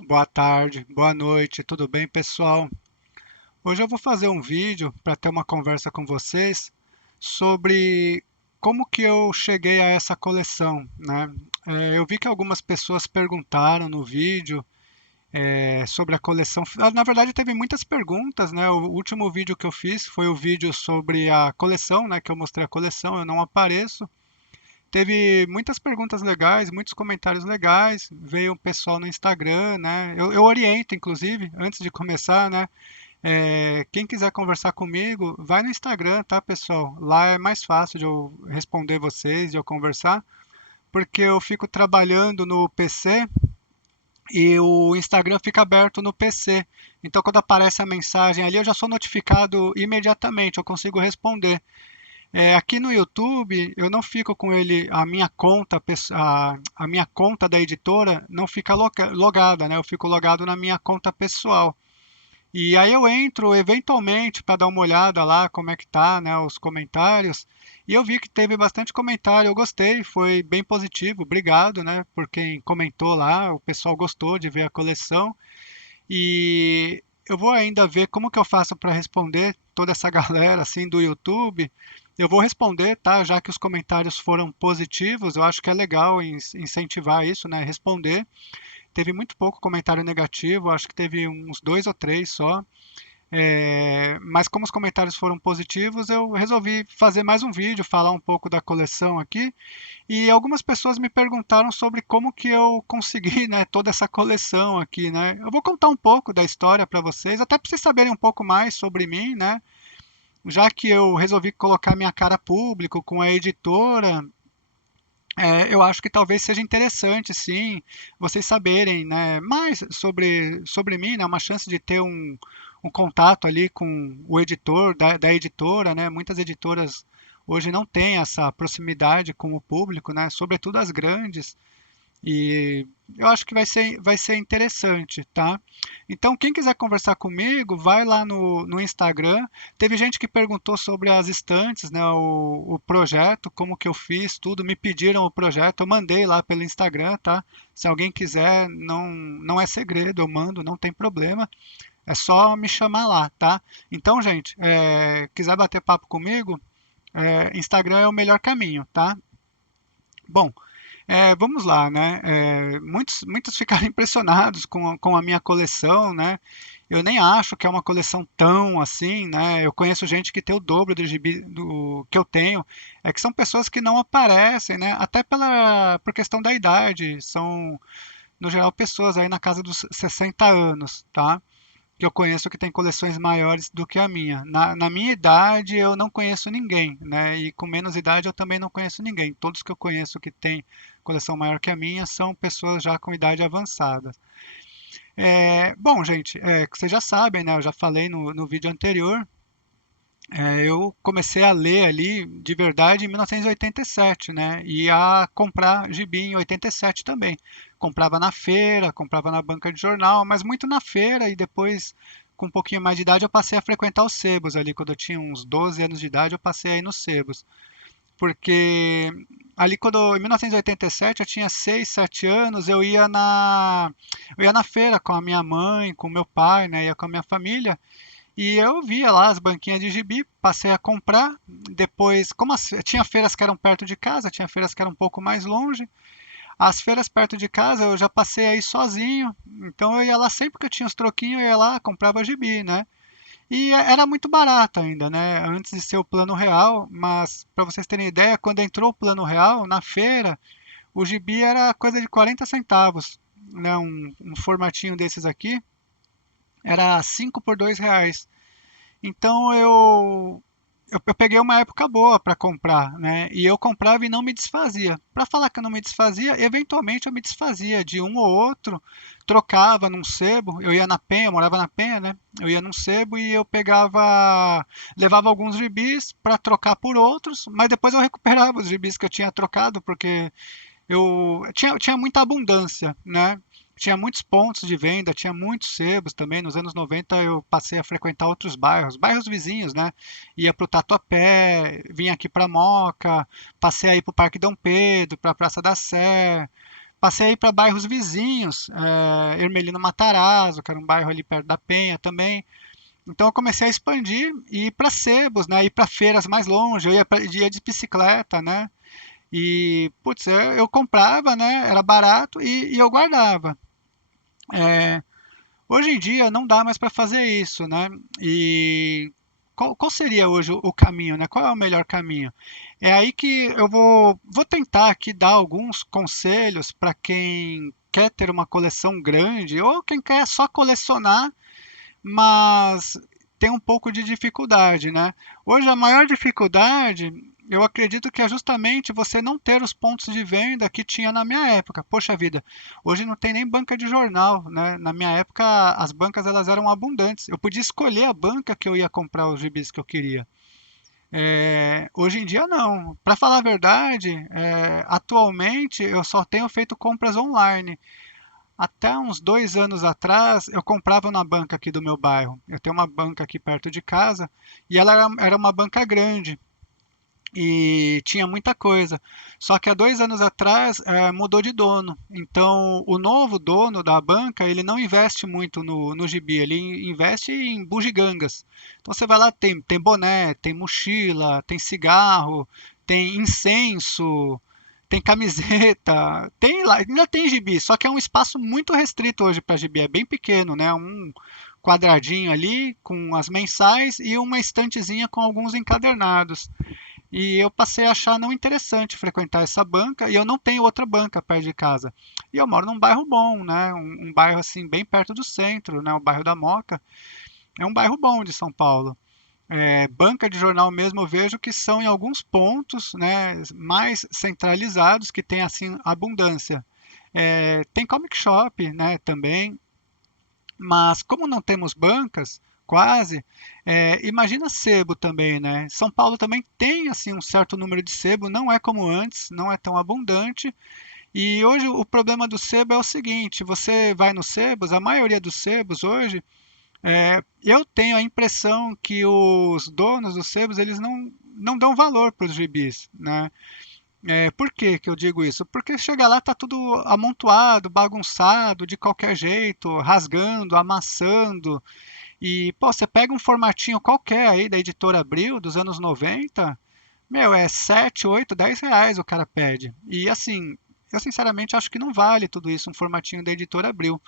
Boa tarde, boa noite, tudo bem, pessoal? Hoje eu vou fazer um vídeo para ter uma conversa com vocês sobre como que eu cheguei a essa coleção, né? Eu vi que algumas pessoas perguntaram no vídeo sobre a coleção. Na verdade, teve muitas perguntas, né? O último vídeo que eu fiz foi o vídeo sobre a coleção, né? Que eu mostrei a coleção, eu não apareço. Teve muitas perguntas legais, muitos comentários legais. Veio um pessoal no Instagram, né? Eu oriento, inclusive, antes de começar, né? Quem quiser conversar comigo, vai no Instagram, tá, pessoal? Lá é mais fácil de eu responder vocês, de eu conversar, porque eu fico trabalhando no PC e o Instagram fica aberto no PC. Então, quando aparece a mensagem ali, eu já sou notificado imediatamente, eu consigo responder. Aqui no YouTube, eu não fico com ele, a minha conta, a minha conta da editora não fica logada, né? Eu fico logado na minha conta pessoal. E aí eu entro eventualmente para dar uma olhada lá como é que tá, né, os comentários. E eu vi que teve bastante comentário, eu gostei, foi bem positivo. Obrigado, né, por quem comentou lá. O pessoal gostou de ver a coleção. E eu vou ainda ver como que eu faço para responder toda essa galera assim do YouTube. Eu vou responder, tá? Já que os comentários foram positivos, eu acho que é legal incentivar isso, né? Responder. Teve muito pouco comentário negativo, acho que teve uns dois ou três só. Mas como os comentários foram positivos, eu resolvi fazer mais um vídeo, falar um pouco da coleção aqui. E algumas pessoas me perguntaram sobre como que eu consegui, né, toda essa coleção aqui, né? Eu vou contar um pouco da história para vocês, até para vocês saberem um pouco mais sobre mim, né? Já que eu resolvi colocar minha cara público com a editora, eu acho que talvez seja interessante, sim, vocês saberem, né, mais sobre mim, né, uma chance de ter um contato ali com o editor da editora, né? Muitas editoras hoje não têm essa proximidade com o público, né? Sobretudo as grandes. E eu acho que vai ser interessante, tá? Então, quem quiser conversar comigo, vai lá no Instagram. Teve gente que perguntou sobre as estantes, né? O projeto, como que eu fiz, tudo. Me pediram o projeto, eu mandei lá pelo Instagram, tá? Se alguém quiser, não é segredo, eu mando, não tem problema. É só me chamar lá, tá? Então, gente, quiser bater papo comigo, Instagram é o melhor caminho, tá? Bom, vamos lá, né? Muitos ficaram impressionados com a minha coleção, né? Eu nem acho que é uma coleção tão assim, né? Eu conheço gente que tem o dobro do gibi que eu tenho. É que são pessoas que não aparecem, né? Até por questão da idade. São, no geral, pessoas aí na casa dos 60 anos, tá? Que eu conheço que tem coleções maiores do que a minha. Na minha idade eu não conheço ninguém, né? E com menos idade eu também não conheço ninguém. Todos que eu conheço que têm coleção maior que a minha são pessoas já com idade avançada. Bom, gente, vocês já sabem, né? Eu já falei no vídeo anterior. Eu comecei a ler ali de verdade em 1987, né? E a comprar gibi em 87 também. Comprava na feira, comprava na banca de jornal, mas muito na feira e depois, com um pouquinho mais de idade, eu passei a frequentar os sebos ali. Quando eu tinha uns 12 anos de idade, eu passei aí nos sebos. Porque ali em 1987 eu tinha 6, 7 anos, eu ia na feira com a minha mãe, com o meu pai, né? Ia com a minha família. E eu via lá as banquinhas de gibi, passei a comprar. Depois, tinha feiras que eram perto de casa, tinha feiras que eram um pouco mais longe. As feiras perto de casa eu já passei aí sozinho. Então eu ia lá sempre que eu tinha os troquinhos, eu ia lá, comprava gibi, né? E era muito barato ainda, né? Antes de ser o plano real. Mas para vocês terem ideia, quando entrou o plano real na feira, o gibi era coisa de 40 centavos, né? Um formatinho desses aqui era 5 por R$ 2. Então eu peguei uma época boa para comprar, né? E eu comprava e não me desfazia. Para falar que eu não me desfazia, eventualmente eu me desfazia de um ou outro, trocava num sebo. Eu ia na Penha, eu morava na Penha, né? Eu ia num sebo e eu levava alguns gibis para trocar por outros, mas depois eu recuperava os gibis que eu tinha trocado, porque eu tinha muita abundância, né? Tinha muitos pontos de venda, tinha muitos sebos também. Nos anos 90 eu passei a frequentar outros bairros vizinhos, né? Ia para o Tatuapé, vinha aqui para Moca, passei aí para o Parque Dom Pedro, para a Praça da Sé, passei aí para bairros vizinhos, Ermelino Matarazzo, que era um bairro ali perto da Penha também. Então eu comecei a expandir e ir para sebos, né? Ir para feiras mais longe. Ia de bicicleta, né? E, putz, eu comprava, né? Era barato e eu guardava. É, hoje em dia não dá mais para fazer isso, né? E qual seria hoje o caminho, né? Qual é o melhor caminho? É aí que vou tentar aqui dar alguns conselhos para quem quer ter uma coleção grande ou quem quer só colecionar, mas tem um pouco de dificuldade, né? Hoje a maior dificuldade, eu acredito que é justamente você não ter os pontos de venda que tinha na minha época. Poxa vida, hoje não tem nem banca de jornal, né? Na minha época as bancas elas eram abundantes. Eu podia escolher a banca que eu ia comprar os gibis que eu queria. Hoje em dia não. Para falar a verdade, atualmente eu só tenho feito compras online. Até uns 2 anos atrás, eu comprava na banca aqui do meu bairro. Eu tenho uma banca aqui perto de casa e ela era uma banca grande e tinha muita coisa. Só que há 2 anos atrás mudou de dono. Então, o novo dono da banca, ele não investe muito no gibi, ele investe em bugigangas. Então, você vai lá, tem boné, tem mochila, tem cigarro, tem incenso, tem camiseta, tem lá, ainda tem gibi, só que é um espaço muito restrito hoje para gibi, é bem pequeno, né? Um quadradinho ali com as mensais e uma estantezinha com alguns encadernados. E eu passei a achar não interessante frequentar essa banca e eu não tenho outra banca perto de casa. E eu moro num bairro bom, né? Um bairro assim bem perto do centro, né? O bairro da Moca. É um bairro bom de São Paulo. Banca de jornal mesmo eu vejo que são em alguns pontos, né, mais centralizados que tem assim abundância. Tem comic shop, né, também, mas como não temos bancas, quase, imagina sebo também, né? São Paulo também tem assim um certo número de sebo, não é como antes, não é tão abundante. E hoje o problema do sebo é o seguinte: você vai nos sebos, a maioria dos sebos hoje, eu tenho a impressão que os donos dos sebos eles não dão valor para os gibis, né? Por que que eu digo isso? Porque chega lá, tá tudo amontoado, bagunçado, de qualquer jeito, rasgando, amassando. E, pô, você pega um formatinho qualquer aí da editora Abril, dos anos 90, meu, é 7, 8, 10 reais o cara pede. E assim, eu sinceramente acho que não vale tudo isso, um formatinho da editora Abril,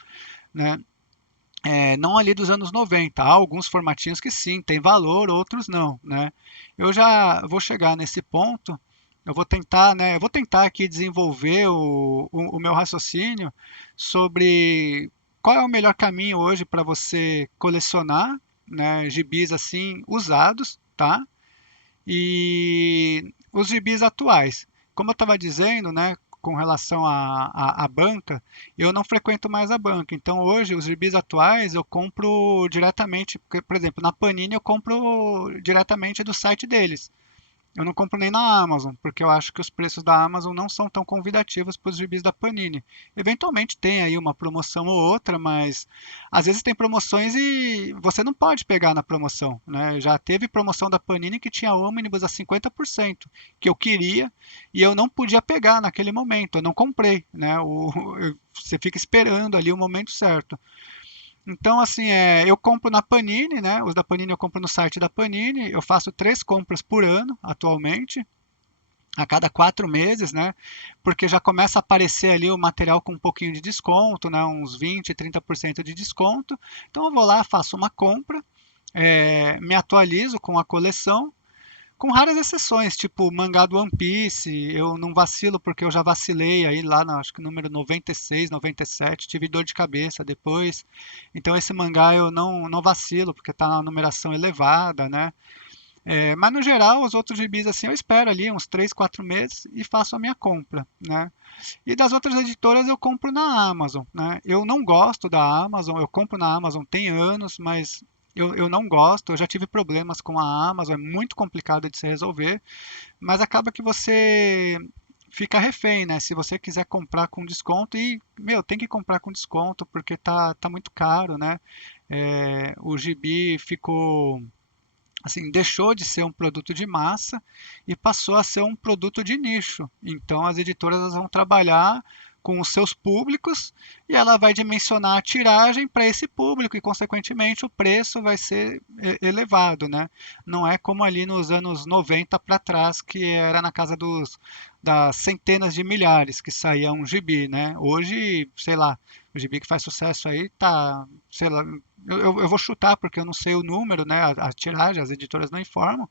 né? Não ali dos anos 90. Há alguns formatinhos que sim, tem valor, outros não, né? Eu já vou chegar nesse ponto. Eu vou tentar, né? Eu vou tentar aqui desenvolver o meu raciocínio sobre qual é o melhor caminho hoje para você colecionar, né, gibis assim usados, tá? E os gibis atuais. Como eu estava dizendo, né, com relação à banca, eu não frequento mais a banca. Então, hoje, os gibis atuais eu compro diretamente, por exemplo, na Panini eu compro diretamente do site deles. Eu não compro nem na Amazon, porque eu acho que os preços da Amazon não são tão convidativos para os gibis da Panini. Eventualmente tem aí uma promoção ou outra, mas às vezes tem promoções e você não pode pegar na promoção, né? Já teve promoção da Panini que tinha ônibus a 50%, que eu queria e eu não podia pegar naquele momento, eu não comprei, né? Você fica esperando ali o momento certo. Então, assim, eu compro na Panini, né? Os da Panini eu compro no site da Panini. Eu faço 3 compras por ano atualmente, a cada 4 meses, né? Porque já começa a aparecer ali o material com um pouquinho de desconto, né? Uns 20, 30% de desconto. Então eu vou lá, faço uma compra, me atualizo com a coleção com raras exceções, tipo mangá do One Piece, eu não vacilo porque eu já vacilei aí lá, acho que número 96, 97, tive dor de cabeça depois. Então esse mangá eu não vacilo porque está na numeração elevada, né? Mas no geral, os outros gibis assim, eu espero ali uns 3, 4 meses e faço a minha compra, né? E das outras editoras eu compro na Amazon, né? Eu não gosto da Amazon, eu compro na Amazon tem anos, mas eu não gosto, eu já tive problemas com a Amazon, é muito complicado de se resolver, mas acaba que você fica refém, né? Se você quiser comprar com desconto e, meu, tem que comprar com desconto porque tá muito caro, né? O gibi ficou assim, deixou de ser um produto de massa e passou a ser um produto de nicho. Então, as editoras elas vão trabalhar com os seus públicos e ela vai dimensionar a tiragem para esse público e, consequentemente, o preço vai ser elevado, né? Não é como ali nos anos 90 para trás, que era na casa das centenas de milhares que saía um gibi, né? Hoje, sei lá, o gibi que faz sucesso aí tá, sei lá, eu vou chutar porque eu não sei o número, né? A tiragem, as editoras não informam,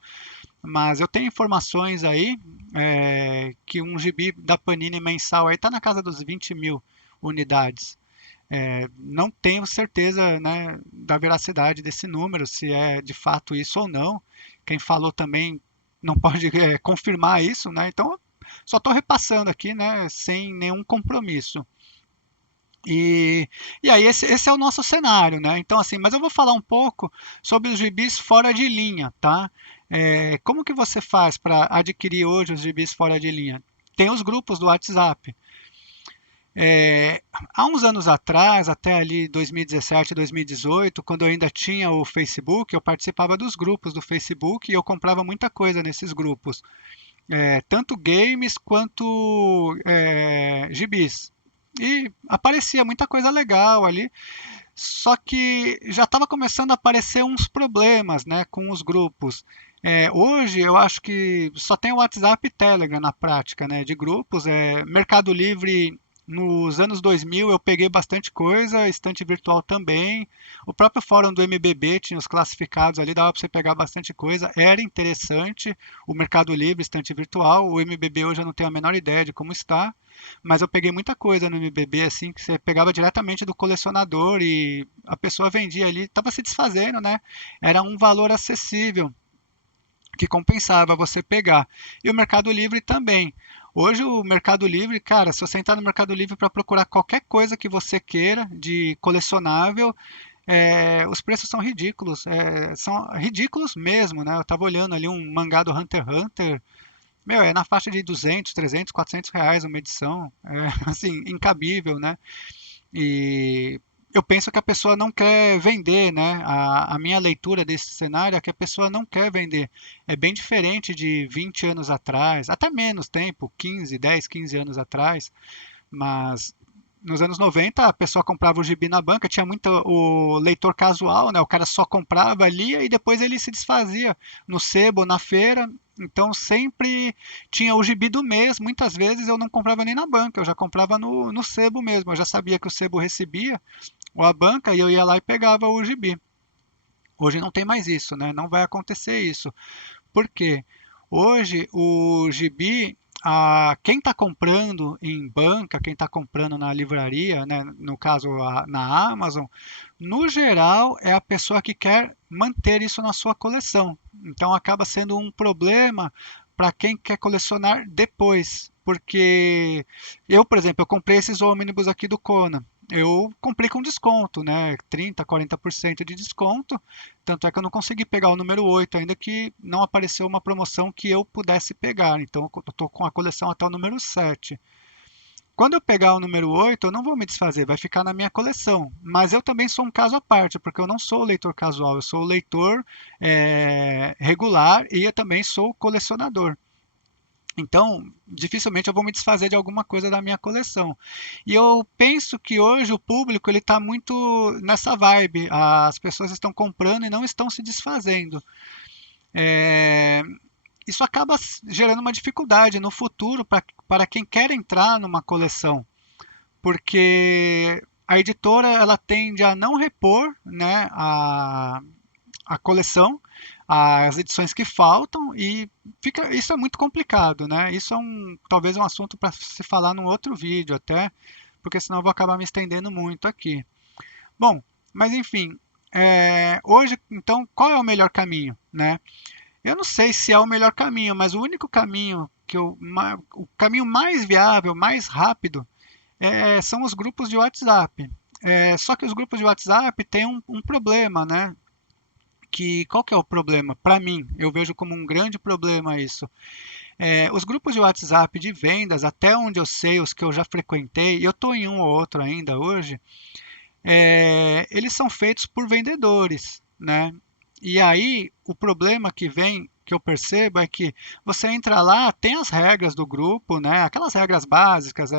mas eu tenho informações aí que um gibi da Panini mensal aí está na casa dos 20 mil unidades. Não tenho certeza, né, da veracidade desse número, se é de fato isso ou não. Quem falou também não pode confirmar isso, né? Então, só estou repassando aqui, né, sem nenhum compromisso. E, e aí esse é o nosso cenário, né? Então assim, mas eu vou falar um pouco sobre os gibis fora de linha, tá? Como que você faz para adquirir hoje os gibis fora de linha? Tem os grupos do WhatsApp. Há uns anos atrás, até ali 2017, 2018, quando eu ainda tinha o Facebook, eu participava dos grupos do Facebook e eu comprava muita coisa nesses grupos, tanto games quanto gibis. E aparecia muita coisa legal ali, só que já estava começando a aparecer uns problemas, né, com os grupos. Hoje eu acho que só tem o WhatsApp e Telegram na prática, né, de grupos. Mercado Livre nos anos 2000 eu peguei bastante coisa, estante virtual também. O próprio fórum do MBB tinha os classificados ali, dava para você pegar bastante coisa, era interessante. O Mercado Livre, estante virtual, o MBB hoje eu não tenho a menor ideia de como está. Mas eu peguei muita coisa no MBB, assim, que você pegava diretamente do colecionador e a pessoa vendia ali, estava se desfazendo, né? Era um valor acessível que compensava você pegar. E o Mercado Livre também. Hoje o Mercado Livre, cara, se você entrar no Mercado Livre para procurar qualquer coisa que você queira de colecionável, os preços são ridículos, são ridículos mesmo, né? Eu estava olhando ali um mangá do Hunter x Hunter, meu, é na faixa de 200, 300, 400 reais uma edição, assim, incabível, né? E eu penso que a pessoa não quer vender, né? A minha leitura desse cenário é que a pessoa não quer vender. É bem diferente de 20 anos atrás, até menos tempo, 15, 10, 15 anos atrás, mas nos anos 90 a pessoa comprava o gibi na banca, tinha muito o leitor casual, né? O cara só comprava, lia e depois ele se desfazia no sebo, na feira. Então sempre tinha o gibi do mês. Muitas vezes eu não comprava nem na banca, eu já comprava no sebo mesmo. Eu já sabia que o sebo recebia ou a banca e eu ia lá e pegava o gibi. Hoje não tem mais isso, né? Não vai acontecer isso. Por quê? Hoje o gibi, quem está comprando em banca, quem está comprando na livraria, né, no caso na Amazon, no geral é a pessoa que quer manter isso na sua coleção. Então acaba sendo um problema para quem quer colecionar depois. Porque eu, por exemplo, eu comprei esses ônibus aqui do Conan. Eu comprei com desconto, né? 30, 40% de desconto. Tanto é que eu não consegui pegar o número 8, ainda que não apareceu uma promoção que eu pudesse pegar. Então eu estou com a coleção até o número 7. Quando eu pegar o número 8, eu não vou me desfazer, vai ficar na minha coleção. Mas eu também sou um caso à parte, porque eu não sou o leitor casual, eu sou o leitor regular e eu também sou colecionador. Então, dificilmente eu vou me desfazer de alguma coisa da minha coleção. E eu penso que hoje o público ele está muito nessa vibe. As pessoas estão comprando e não estão se desfazendo. É, Isso acaba gerando uma dificuldade no futuro para quem quer entrar numa coleção, porque a editora ela tende a não repor, né, a coleção, as edições que faltam e isso é muito complicado, né? Isso é talvez um assunto para se falar num outro vídeo até, porque senão eu vou acabar me estendendo muito aqui. Bom, mas enfim, hoje então qual é o melhor caminho, né? Eu não sei se é o melhor caminho, mas o único caminho o caminho mais viável, mais rápido, são os grupos de WhatsApp. Só que os grupos de WhatsApp têm um problema, né? Qual que é o problema? Para mim, eu vejo como um grande problema isso. Os grupos de WhatsApp de vendas, até onde eu sei, os que eu já frequentei, e eu estou em um ou outro ainda hoje, eles são feitos por vendedores, né? E aí o problema que vem que eu percebo é que você entra lá, tem as regras do grupo, né? Aquelas regras básicas,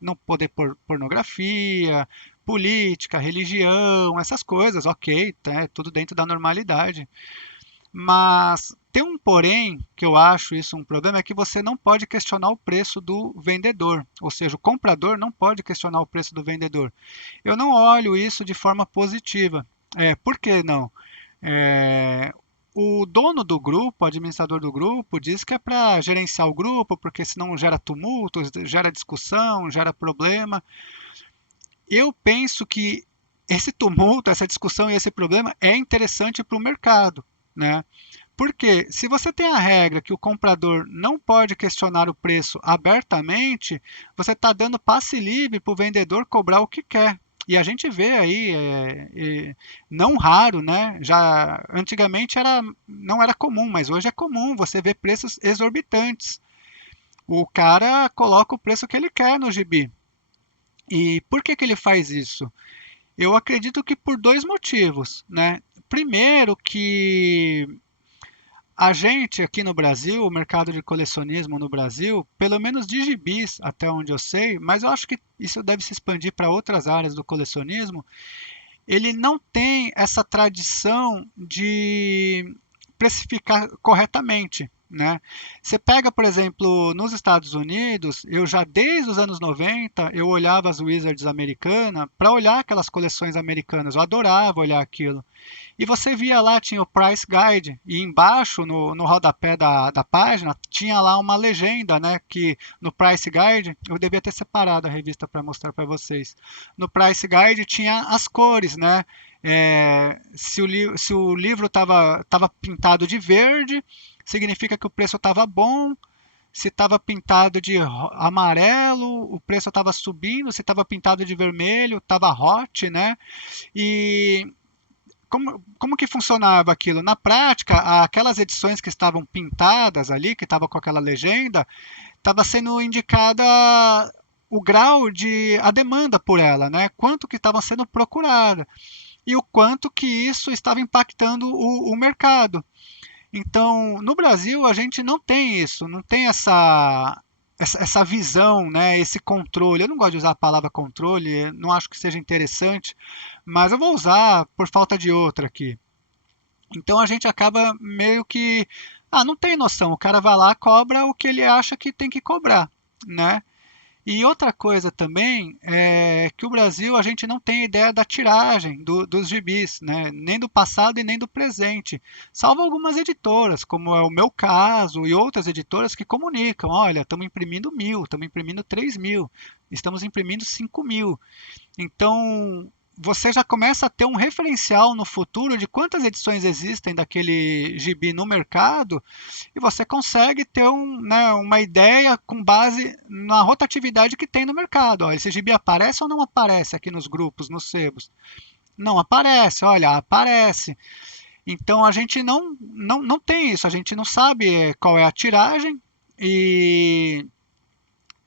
não poder pornografia, política, religião, essas coisas, ok, tá, tudo dentro da normalidade. Mas tem um porém que eu acho isso um problema, é que você não pode questionar o preço do vendedor, ou seja, o comprador não pode questionar o preço do vendedor. Eu não olho isso de forma positiva. Por que não? É, o dono do grupo, o administrador do grupo, diz que é para gerenciar o grupo, porque senão gera tumulto, gera discussão, gera problema. Eu penso que esse tumulto, essa discussão e esse problema é interessante para o mercado, né? Porque se você tem a regra que o comprador não pode questionar o preço abertamente, você está dando passe livre para o vendedor cobrar o que quer. E a gente vê aí, não raro, né? Já antigamente não era comum, mas hoje é comum você ver preços exorbitantes. O cara coloca o preço que ele quer no gibi. E por que ele faz isso? Eu acredito que por dois motivos, né? Primeiro que a gente aqui no Brasil, o mercado de colecionismo no Brasil, pelo menos de gibis, até onde eu sei, mas eu acho que isso deve se expandir para outras áreas do colecionismo, ele não tem essa tradição de precificar corretamente, né? Você pega, por exemplo, nos Estados Unidos, eu já desde os anos 90, eu olhava as Wizards americanas para olhar aquelas coleções americanas, eu adorava olhar aquilo. E você via lá, tinha o Price Guide, e embaixo, no rodapé da página, tinha lá uma legenda, né? Que no Price Guide, eu devia ter separado a revista para mostrar para vocês. No Price Guide tinha as cores, né? Se o livro estava pintado de verde, significa que o preço estava bom. Se estava pintado de amarelo, o preço estava subindo. Se estava pintado de vermelho, estava hot, né? E como que funcionava aquilo? Na prática, aquelas edições que estavam pintadas ali, que estavam com aquela legenda, estava sendo indicada o grau de a demanda por ela, né? Quanto que estava sendo procurada e o quanto que isso estava impactando o mercado. Então, no Brasil, a gente não tem isso, não tem essa visão, né, esse controle. Eu não gosto de usar a palavra controle, não acho que seja interessante, mas eu vou usar por falta de outra aqui. Então a gente acaba meio que, não tem noção, o cara vai lá, cobra o que ele acha que tem que cobrar, né? E outra coisa também é que o Brasil a gente não tem ideia da tiragem dos gibis, né? Nem do passado e nem do presente, salvo algumas editoras, como é o meu caso, e outras editoras que comunicam, olha, estamos imprimindo 1.000, estamos imprimindo 3.000, estamos imprimindo 5.000. Então, você já começa a ter um referencial no futuro de quantas edições existem daquele gibi no mercado e você consegue ter né, uma ideia com base na rotatividade que tem no mercado. Ó, esse gibi aparece ou não aparece aqui nos grupos, nos sebos? Não aparece, olha, aparece. Então a gente não tem isso, a gente não sabe qual é a tiragem e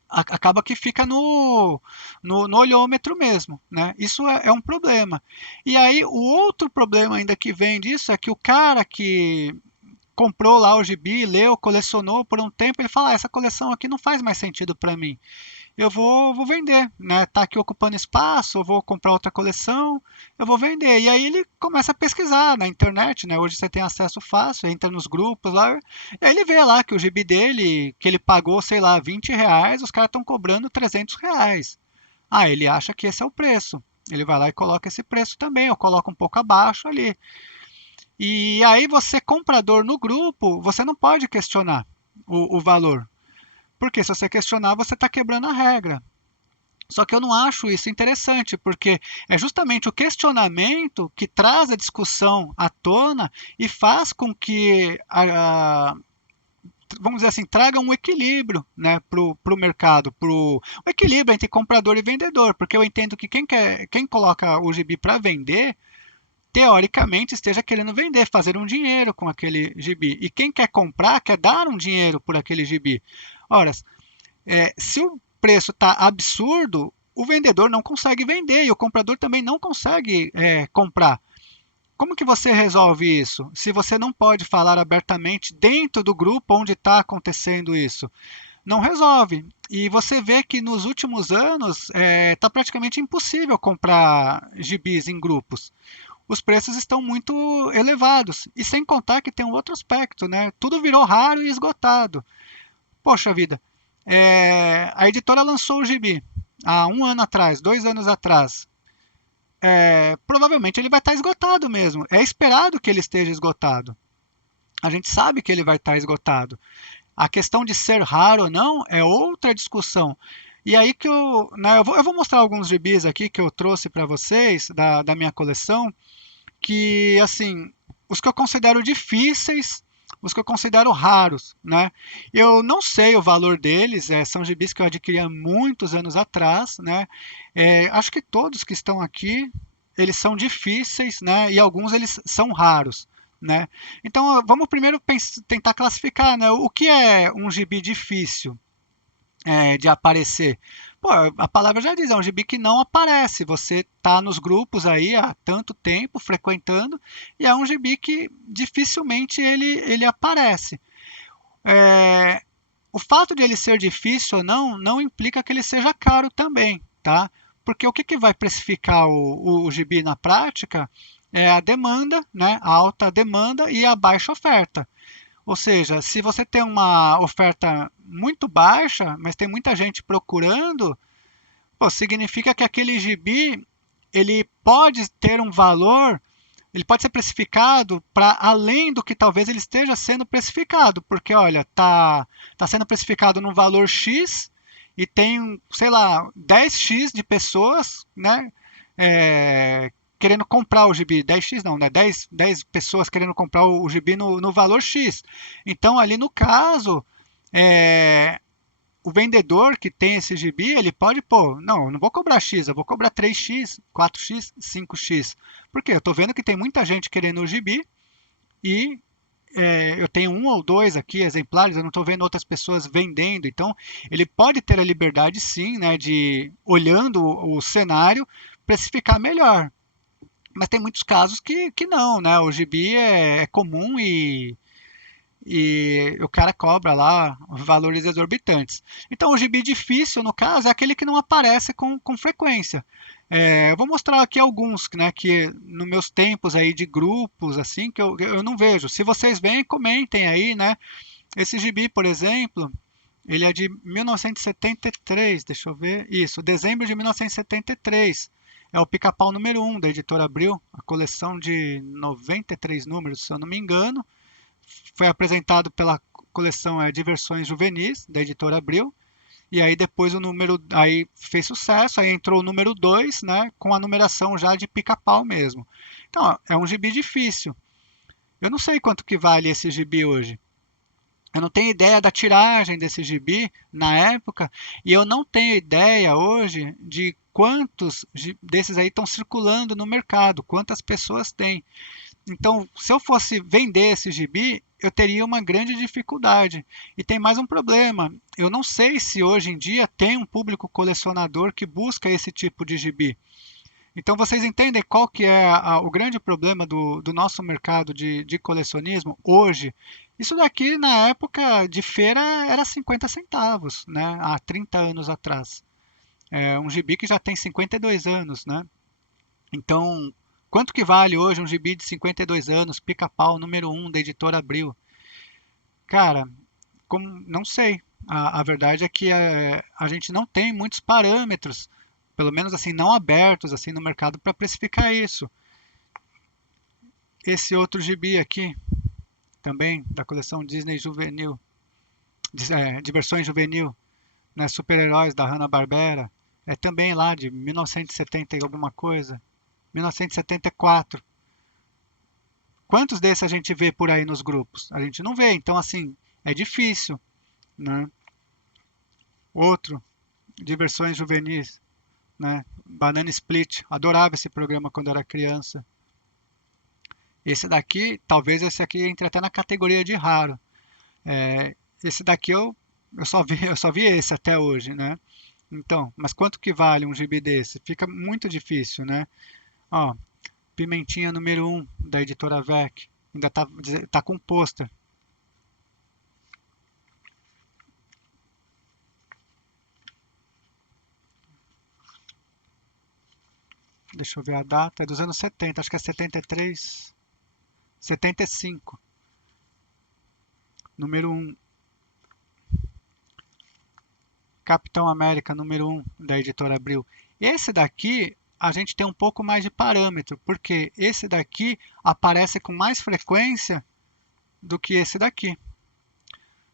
acaba que fica no olhômetro mesmo, né? Isso é um problema. E aí o outro problema ainda que vem disso é que o cara que comprou lá o gibi, leu, colecionou por um tempo, ele fala, essa coleção aqui não faz mais sentido para mim. Eu vou vender, né? Tá aqui ocupando espaço, eu vou comprar outra coleção, eu vou vender. E aí ele começa a pesquisar na internet, né? Hoje você tem acesso fácil, entra nos grupos lá, e aí ele vê lá que o gibi dele, que ele pagou, sei lá, R$ 20, os caras estão cobrando R$ 300. Ah, ele acha que esse é o preço. Ele vai lá e coloca esse preço também, ou coloca um pouco abaixo ali. E aí você, comprador no grupo, você não pode questionar o valor. Porque se você questionar, você está quebrando a regra. Só que eu não acho isso interessante, porque é justamente o questionamento que traz a discussão à tona e faz com que, vamos dizer assim, traga um equilíbrio, né, para o mercado, um equilíbrio entre comprador e vendedor, porque eu entendo que quem coloca o gibi para vender, teoricamente esteja querendo vender, fazer um dinheiro com aquele gibi. E quem quer comprar, quer dar um dinheiro por aquele gibi. Ora, se o preço está absurdo, o vendedor não consegue vender e o comprador também não consegue comprar. Como que você resolve isso? Se você não pode falar abertamente dentro do grupo onde está acontecendo isso, não resolve. E você vê que nos últimos anos está praticamente impossível comprar gibis em grupos. Os preços estão muito elevados. E sem contar que tem um outro aspecto, né? Tudo virou raro e esgotado. Poxa vida, a editora lançou o gibi há um ano atrás, 2 anos atrás. Provavelmente ele vai estar esgotado mesmo. É esperado que ele esteja esgotado. A gente sabe que ele vai estar esgotado. A questão de ser raro ou não é outra discussão. E aí que eu vou mostrar alguns gibis aqui que eu trouxe para vocês da minha coleção, que assim, os que eu considero difíceis, os que eu considero raros, né? Eu não sei o valor deles, são gibis que eu adquiri há muitos anos atrás, né? Acho que todos que estão aqui, eles são difíceis, né? E alguns eles são raros, né? Então vamos primeiro tentar classificar, né? O que é um gibi difícil? De aparecer. Pô, a palavra já diz, é um gibi que não aparece. Você está nos grupos aí há tanto tempo, frequentando, e é um gibi que dificilmente ele aparece. É, o fato de ele ser difícil ou não, não implica que ele seja caro também, tá? Porque o que vai precificar o gibi na prática é a demanda, né? A alta demanda e a baixa oferta. Ou seja, se você tem uma oferta muito baixa, mas tem muita gente procurando, pô, significa que aquele gibi ele pode ter um valor, ele pode ser precificado para além do que talvez ele esteja sendo precificado, porque olha, tá sendo precificado num valor X e tem, sei lá, 10x de pessoas, né, querendo comprar o gibi, 10x não, né? 10 pessoas querendo comprar o gibi no valor X. Então, ali no caso, é, o vendedor que tem esse gibi, ele pode, pô, não, eu não vou cobrar X, eu vou cobrar 3x, 4x, 5x. Por quê? Eu estou vendo que tem muita gente querendo o gibi e eu tenho um ou dois aqui exemplares, eu não estou vendo outras pessoas vendendo. Então, ele pode ter a liberdade, sim, né, de, olhando o cenário, precificar melhor. Mas tem muitos casos que não, né? O gibi é comum e o cara cobra lá valores exorbitantes. Então, o gibi difícil, no caso, é aquele que não aparece com frequência. Eu vou mostrar aqui alguns, né, que nos meus tempos aí de grupos, assim, que eu não vejo. Se vocês veem, comentem aí, né? Esse gibi, por exemplo, ele é de 1973, deixa eu ver. Isso, dezembro de 1973. É o Pica-Pau número 1 da editora Abril, a coleção de 93 números, se eu não me engano. Foi apresentado pela coleção Diversões Juvenis, da editora Abril. E aí depois o número aí fez sucesso, aí entrou o número 2, né, com a numeração já de Pica-Pau mesmo. Então, ó, é um gibi difícil. Eu não sei quanto que vale esse gibi hoje. Eu não tenho ideia da tiragem desse gibi na época e eu não tenho ideia hoje de quantos desses aí estão circulando no mercado, quantas pessoas têm. Então, se eu fosse vender esse gibi, eu teria uma grande dificuldade. E tem mais um problema. Eu não sei se hoje em dia tem um público colecionador que busca esse tipo de gibi. Então, vocês entendem qual que é o grande problema do nosso mercado de colecionismo hoje? Isso daqui, na época de feira, era 50 centavos, né? Há 30 anos atrás. É um gibi que já tem 52 anos, né? Então, quanto que vale hoje um gibi de 52 anos, Pica-Pau, número 1 da editora Abril? Cara, não sei. A verdade é que a gente não tem muitos parâmetros, pelo menos assim, não abertos assim no mercado para precificar isso. Esse outro gibi aqui, também da coleção Disney Juvenil, Diversões Juvenil, né, super-heróis da Hanna-Barbera, é também lá de 1970 e alguma coisa, 1974. Quantos desses a gente vê por aí nos grupos? A gente não vê, então assim, é difícil, né? Outro, Diversões Juvenis, né? Banana Split, adorava esse programa quando era criança. Esse daqui, talvez esse aqui entre até na categoria de raro. Esse daqui eu só vi esse até hoje, né? Então, mas quanto que vale um gibi desse? Fica muito difícil, né? Ó, Pimentinha número 1, da editora VEC. Ainda tá com pôster. Deixa eu ver a data. É dos anos 70, acho que é 73, 75. Número 1. Capitão América número 1, da editora Abril. Esse daqui a gente tem um pouco mais de parâmetro, porque esse daqui aparece com mais frequência do que esse daqui.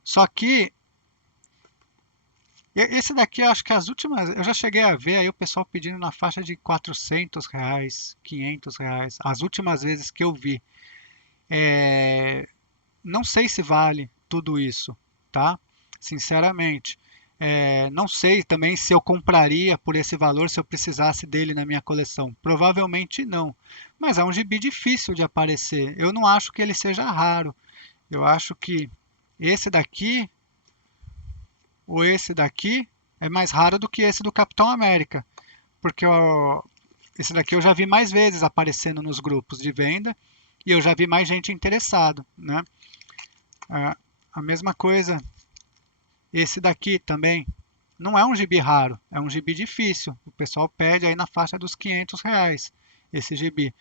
Só que esse daqui, eu acho que as últimas, eu já cheguei a ver aí o pessoal pedindo na faixa de R$ 400, R$ 500, as últimas vezes que eu vi. É, não sei se vale tudo isso, tá? Sinceramente. Não sei também se eu compraria por esse valor se eu precisasse dele na minha coleção. Provavelmente não. Mas é um gibi difícil de aparecer. Eu não acho que ele seja raro. Eu acho que esse daqui ou esse daqui é mais raro do que esse do Capitão América. Porque esse daqui eu já vi mais vezes aparecendo nos grupos de venda e eu já vi mais gente interessado, né? A mesma coisa, esse daqui também não é um gibi raro, é um gibi difícil. O pessoal pede aí na faixa dos R$ 500 esse gibi.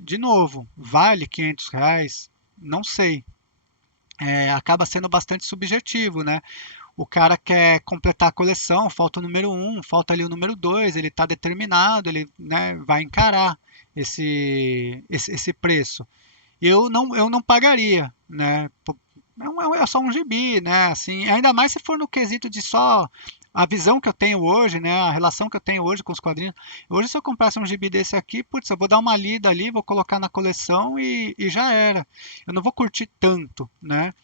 De novo, vale R$ 500? Não sei. Acaba sendo bastante subjetivo, né? O cara quer completar a coleção, falta o número 1, falta ali o número 2, ele está determinado, ele, né, vai encarar esse preço. Eu não pagaria, né? É só um gibi, né? Assim, ainda mais se for no quesito de só a visão que eu tenho hoje, né? A relação que eu tenho hoje com os quadrinhos. Hoje, se eu comprasse um gibi desse aqui, putz, eu vou dar uma lida ali, vou colocar na coleção e já era. Eu não vou curtir tanto, né?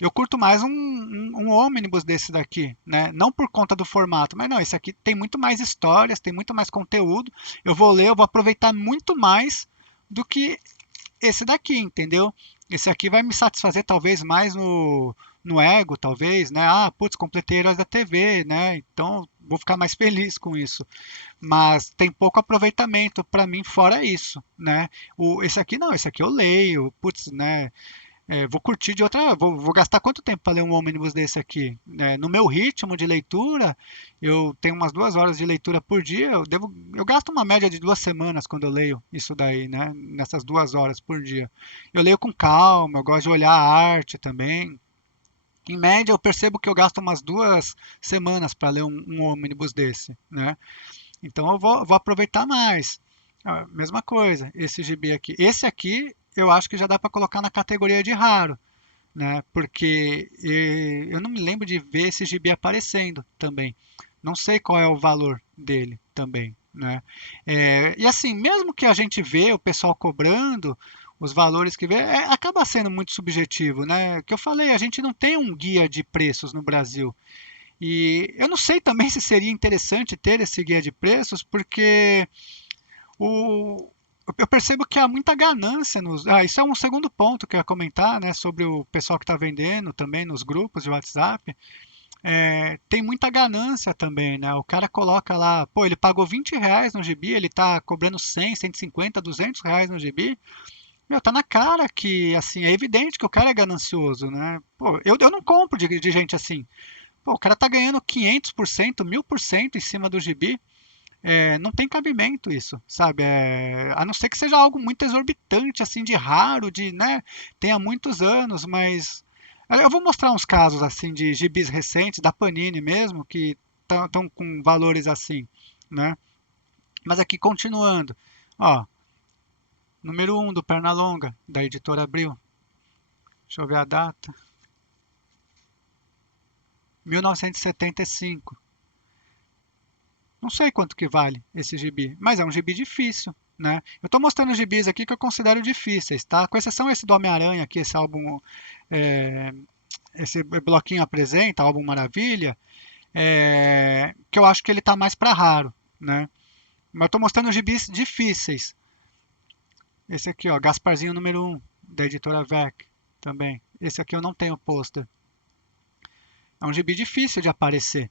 Eu curto mais um ônibus desse daqui, né? Não por conta do formato, mas não, esse aqui tem muito mais histórias, tem muito mais conteúdo. Eu vou ler, eu vou aproveitar muito mais do que esse daqui, entendeu? Esse aqui vai me satisfazer talvez mais no ego, talvez, né? Ah, putz, completei Heróis da TV, né? Então vou ficar mais feliz com isso. Mas tem pouco aproveitamento para mim fora isso, né? Esse aqui não, esse aqui eu leio, putz, né? Vou curtir de outra. Vou gastar quanto tempo para ler um ônibus desse aqui? No meu ritmo de leitura, eu tenho umas 2 horas de leitura por dia. Eu gasto uma média de 2 semanas quando eu leio isso daí, né? Nessas 2 horas por dia. Eu leio com calma, eu gosto de olhar a arte também. Em média, eu percebo que eu gasto umas 2 semanas para ler um ônibus desse, né? Então eu vou aproveitar mais. Mesma coisa, esse gibi aqui. Esse aqui eu acho que já dá para colocar na categoria de raro, né? Porque eu não me lembro de ver esse gibi aparecendo também. Não sei qual é o valor dele também, né? E assim, mesmo que a gente vê o pessoal cobrando os valores que vê, acaba sendo muito subjetivo, né? Que eu falei, a gente não tem um guia de preços no Brasil. E eu não sei também se seria interessante ter esse guia de preços, porque o, eu percebo que há muita ganância nos. Isso é um segundo ponto que eu ia comentar, né, sobre o pessoal que está vendendo também nos grupos de WhatsApp. Tem muita ganância também, né? O cara coloca lá, pô, ele pagou R$ 20 no gibi, ele está cobrando 100, 150, R$ 200 no gibi. Meu, tá na cara que, assim, é evidente que o cara é ganancioso, né? Pô, eu não compro de gente assim. Pô, o cara tá ganhando 500%, 1000% em cima do gibi. Não tem cabimento isso, sabe? A não ser que seja algo muito exorbitante, assim, de raro, de, né, tenha muitos anos, mas eu vou mostrar uns casos, assim, de gibis recentes, da Panini mesmo, que estão com valores assim, né? Mas aqui, continuando, ó, número 1 do Pernalonga, da editora Abril, deixa eu ver a data, 1975. Não sei quanto que vale esse gibi, mas é um gibi difícil, né? Eu estou mostrando gibis aqui que eu considero difíceis, tá? Com exceção esse do Homem-Aranha aqui, esse álbum, é, esse bloquinho apresenta, álbum Maravilha, que eu acho que ele está mais para raro, né? Mas eu estou mostrando gibis difíceis. Esse aqui, ó, Gasparzinho número 1, da editora VEC, também. Esse aqui eu não tenho pôster. É um gibi difícil de aparecer.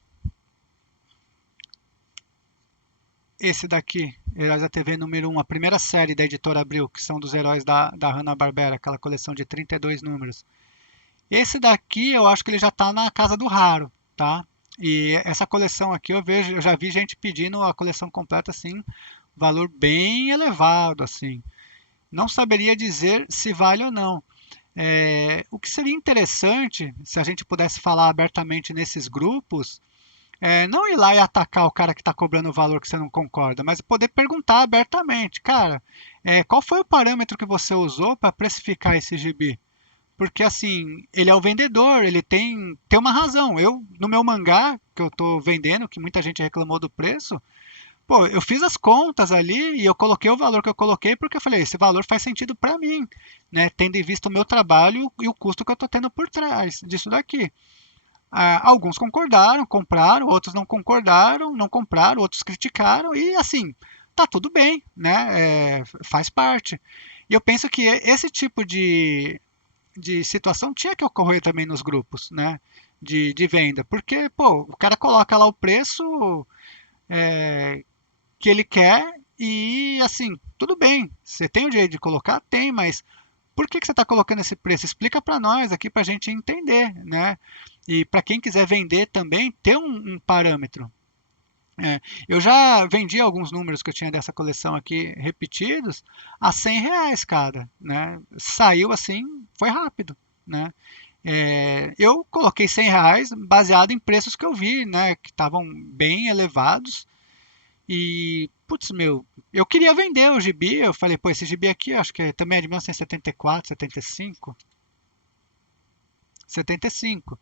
Esse daqui Heróis da TV número 1, a primeira série da editora Abril, que são dos heróis da Hanna-Barbera, aquela coleção de 32 números. Esse daqui eu acho que ele já está na casa do raro, tá? E essa coleção aqui eu já vi gente pedindo a coleção completa assim, valor bem elevado assim. Não saberia dizer se vale ou não. O que seria interessante, se a gente pudesse falar abertamente nesses grupos, não ir lá e atacar o cara que está cobrando o valor que você não concorda, mas poder perguntar abertamente, cara, qual foi o parâmetro que você usou para precificar esse gibi? Porque assim, ele é o vendedor, ele tem uma razão. Eu, no meu mangá, que eu estou vendendo, que muita gente reclamou do preço, pô, eu fiz as contas ali e eu coloquei o valor que eu coloquei porque eu falei, esse valor faz sentido para mim, né? Tendo em vista o meu trabalho e o custo que eu estou tendo por trás disso daqui. Alguns concordaram, compraram, outros não concordaram, não compraram, outros criticaram e assim, tá tudo bem, né? Faz parte. E eu penso que esse tipo de situação tinha que ocorrer também nos grupos, né? De venda, porque pô, o cara coloca lá o preço que ele quer e assim, tudo bem, você tem o direito de colocar? Tem, mas por que você está colocando esse preço? Explica para nós aqui para a gente entender, né? E para quem quiser vender também, ter um parâmetro. Eu já vendi alguns números que eu tinha dessa coleção aqui repetidos a R$ 100 cada, né? Saiu assim, foi rápido, né? Eu coloquei R$ 100 baseado em preços que eu vi, né? Que estavam bem elevados e, putz, meu, eu queria vender o gibi. Eu falei, pô, esse gibi aqui, eu acho que também é de 1974, 75, 75,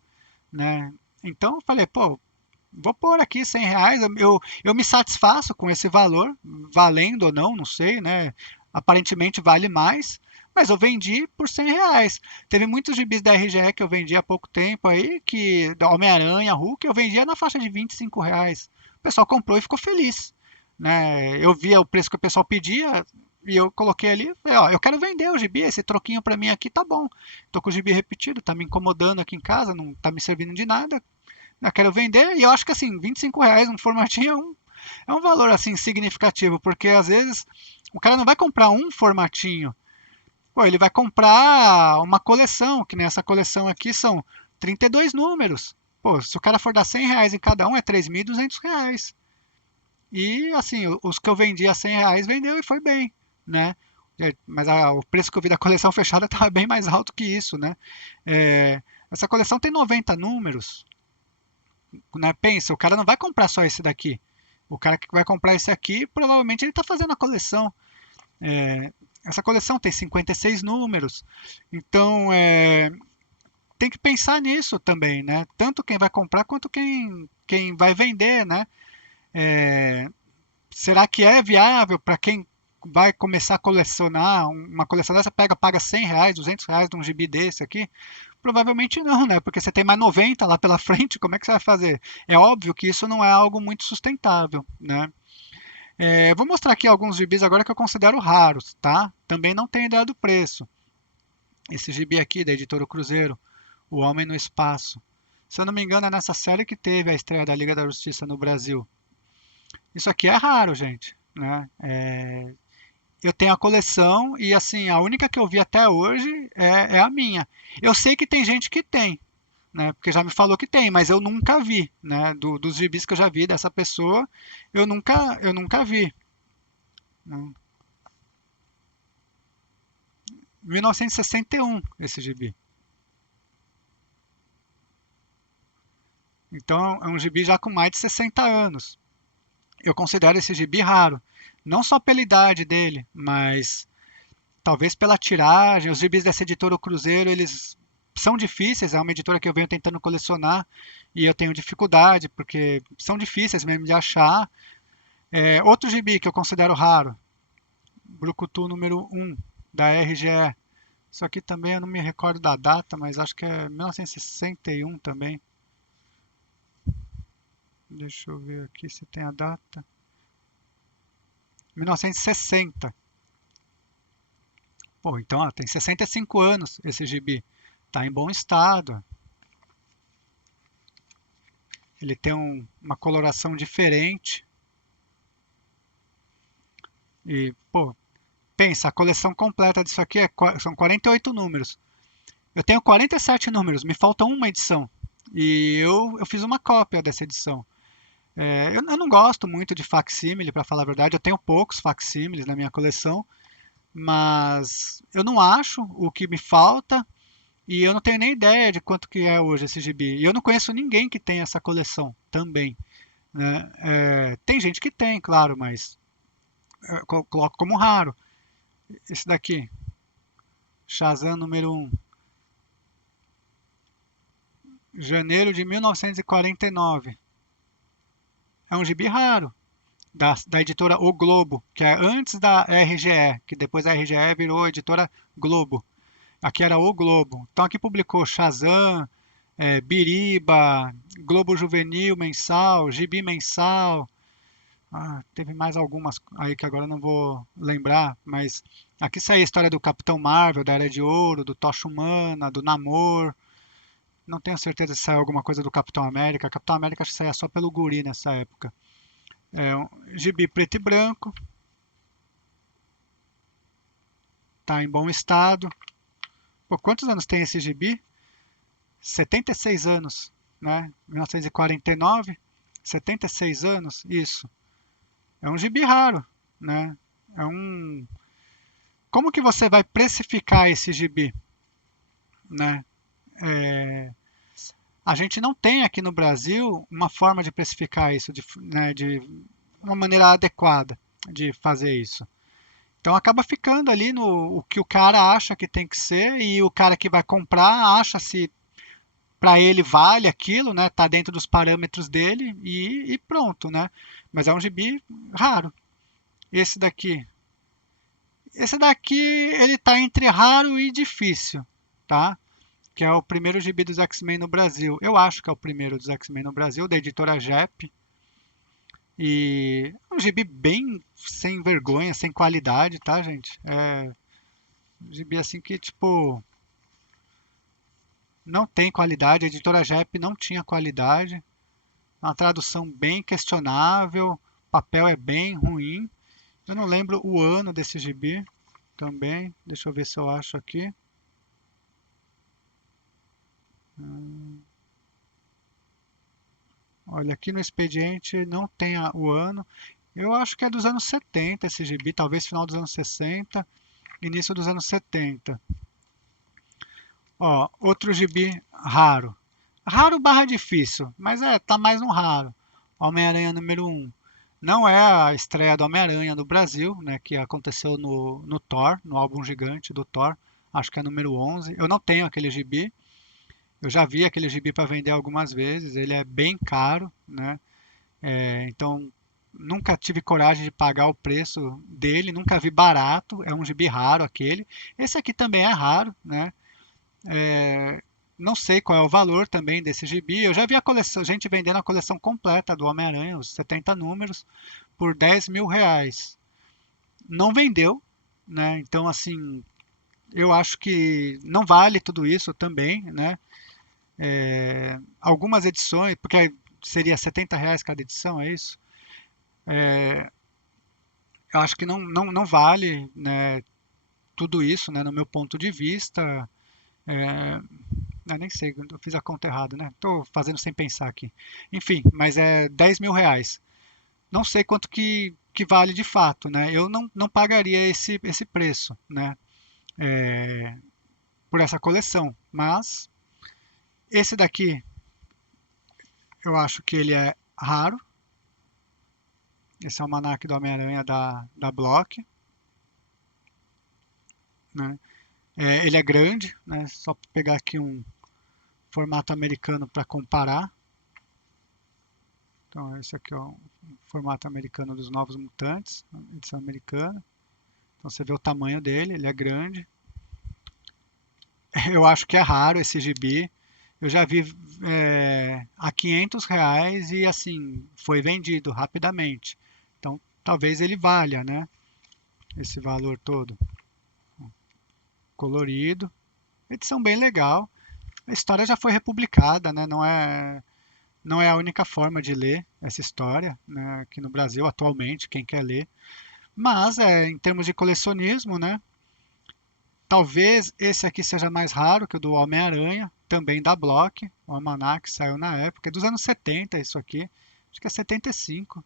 né? Então eu falei, pô, vou pôr aqui R$ 100. Eu me satisfaço com esse valor, valendo ou não, não sei, né? Aparentemente vale mais, mas eu vendi por R$ 100. Teve muitos gibis da RGE que eu vendi há pouco tempo aí, que da Homem-Aranha, Hulk, eu vendia na faixa de R$ 25. O pessoal comprou e ficou feliz, né? Eu via o preço que o pessoal pedia e eu coloquei ali, falei, ó, eu quero vender o gibi, esse troquinho para mim aqui tá bom. Tô com o gibi repetido, tá me incomodando aqui em casa, não tá me servindo de nada. Eu quero vender e eu acho que assim, R$ 25 um formatinho é um valor assim significativo, porque às vezes o cara não vai comprar um formatinho, pô, ele vai comprar uma coleção, que nessa coleção aqui são 32 números. Pô, se o cara for dar R$ 100 em cada um, é R$ 3.200. E assim, os que eu vendi a R$ 100 vendeu e foi bem, né? Mas o preço que eu vi da coleção fechada estava bem mais alto que isso, né? Essa coleção tem 90 números, né? Pensa, o cara não vai comprar só esse daqui. O cara que vai comprar esse aqui, provavelmente ele está fazendo a coleção. Essa coleção tem 56 números. Então, tem que pensar nisso também, né? Tanto quem vai comprar quanto quem vai vender, né? Será que é viável para quem vai começar a colecionar uma coleção dessa, paga R$ 100, R$ 200 de um gibi desse aqui? Provavelmente não, né? Porque você tem mais 90 lá pela frente, como é que você vai fazer? É óbvio que isso não é algo muito sustentável, né? Vou mostrar aqui alguns gibis agora que eu considero raros, tá? Também não tenho ideia do preço. Esse gibi aqui da editora Cruzeiro, O Homem no Espaço. Se eu não me engano, é nessa série que teve a estreia da Liga da Justiça no Brasil. Isso aqui é raro, gente, né? Eu tenho a coleção e assim, a única que eu vi até hoje é a minha. Eu sei que tem gente que tem, né? Porque já me falou que tem, mas eu nunca vi, né? Dos gibis que eu já vi dessa pessoa, eu nunca vi, né? 1961 esse gibi. Então é um gibi já com mais de 60 anos. Eu considero esse gibi raro, não só pela idade dele, mas talvez pela tiragem. Os gibis dessa editora O Cruzeiro, eles são difíceis, é uma editora que eu venho tentando colecionar e eu tenho dificuldade, porque são difíceis mesmo de achar. Outro gibi que eu considero raro, Brucutu número 1, da RGE. Isso aqui também eu não me recordo da data, mas acho que é 1961 também. Deixa eu ver aqui se tem a data. 1960. Pô, então tem 65 anos esse gibi. Está em bom estado. Ele tem uma coloração diferente. E, pô, pensa, a coleção completa disso aqui são 48 números. Eu tenho 47 números, me falta uma edição. E eu fiz uma cópia dessa edição. Eu não gosto muito de facsímile, para falar a verdade. Eu tenho poucos facsímiles na minha coleção, mas eu não acho o que me falta e eu não tenho nem ideia de quanto que é hoje esse gibi. E eu não conheço ninguém que tenha essa coleção também, né? Tem gente que tem, claro, mas coloco como raro. Esse daqui, Shazam número 1, janeiro de 1949. É um gibi raro, da editora O Globo, que é antes da RGE, que depois a RGE virou editora Globo. Aqui era O Globo. Então aqui publicou Shazam, Biriba, Globo Juvenil mensal, Gibi mensal. Teve mais algumas aí que agora eu não vou lembrar, mas aqui sai a história do Capitão Marvel, da Era de Ouro, do Tocha Humana, do Namor. Não tenho certeza se saiu alguma coisa do Capitão América. Capitão América acho que saía só pelo Guri nessa época. É um gibi preto e branco, tá em bom estado. Pô, quantos anos tem esse gibi? 76 anos, né? 1949, 76 anos, isso. É um gibi raro, né? É um. Como que você vai precificar esse gibi, né? É, a gente não tem aqui no Brasil uma forma de precificar isso, né, de uma maneira adequada de fazer isso. Então acaba ficando ali no o que o cara acha que tem que ser e o cara que vai comprar acha se para ele vale aquilo, né? Tá dentro dos parâmetros dele e pronto, né? Mas é um gibi raro. Esse daqui, esse daqui ele tá entre raro e difícil, tá? Que é o primeiro gibi dos X-Men no Brasil. Eu acho que é o primeiro dos X-Men no Brasil, da editora Jep. E é um gibi bem sem vergonha, sem qualidade, tá, gente? É um gibi assim que, tipo, não tem qualidade. A editora Jep não tinha qualidade. Uma tradução bem questionável, o papel é bem ruim. Eu não lembro o ano desse gibi também. Deixa eu ver se eu acho aqui. Olha, aqui no expediente não tem o ano. Eu acho que é dos anos 70 esse gibi, talvez final dos anos 60, início dos anos 70. Ó, outro gibi raro. Raro barra difícil, mas tá mais no raro. Homem-Aranha número 1. Não é a estreia do Homem-Aranha no Brasil, né, que aconteceu no Thor, no álbum gigante do Thor. Acho que é número 11. Eu não tenho aquele gibi. Eu já vi aquele gibi para vender algumas vezes. Ele é bem caro, né? Então nunca tive coragem de pagar o preço dele. Nunca vi barato. É um gibi raro aquele. Esse aqui também é raro, né? É, não sei qual é o valor também desse gibi. Eu já vi a coleção, gente vendendo a coleção completa do Homem-Aranha, os 70 números, por R$ 10.000. Não vendeu, né? Então, assim, eu acho que não vale tudo isso também, né? Algumas edições, porque seria R$ 70 cada edição, é isso? Eu acho que não vale, né, tudo isso, né, no meu ponto de vista. É, eu nem sei, eu fiz a conta errada, né? Estou fazendo sem pensar aqui. Enfim, mas é R$ 10.000. Não sei quanto que vale de fato, né? Eu não pagaria esse preço, né? É, por essa coleção. Mas esse daqui, eu acho que ele é raro. Esse é o Almanac do Homem-Aranha da Block, né? Ele é grande, né? Só pegar aqui um formato americano para comparar. Então, esse aqui é o formato americano dos Novos Mutantes, edição americana. Então, você vê o tamanho dele, ele é grande. Eu acho que é raro esse gibi. Eu já vi a R$ 500 e assim foi vendido rapidamente. Então talvez ele valha, né? Esse valor todo. Colorido. Edição bem legal. A história já foi republicada, né? Não é a única forma de ler essa história, né? Aqui no Brasil atualmente, quem quer ler. Mas, em termos de colecionismo, né? Talvez esse aqui seja mais raro que o do Homem-Aranha, também da Block. O Almanac saiu na época, é dos anos 70 isso aqui. Acho que é 75.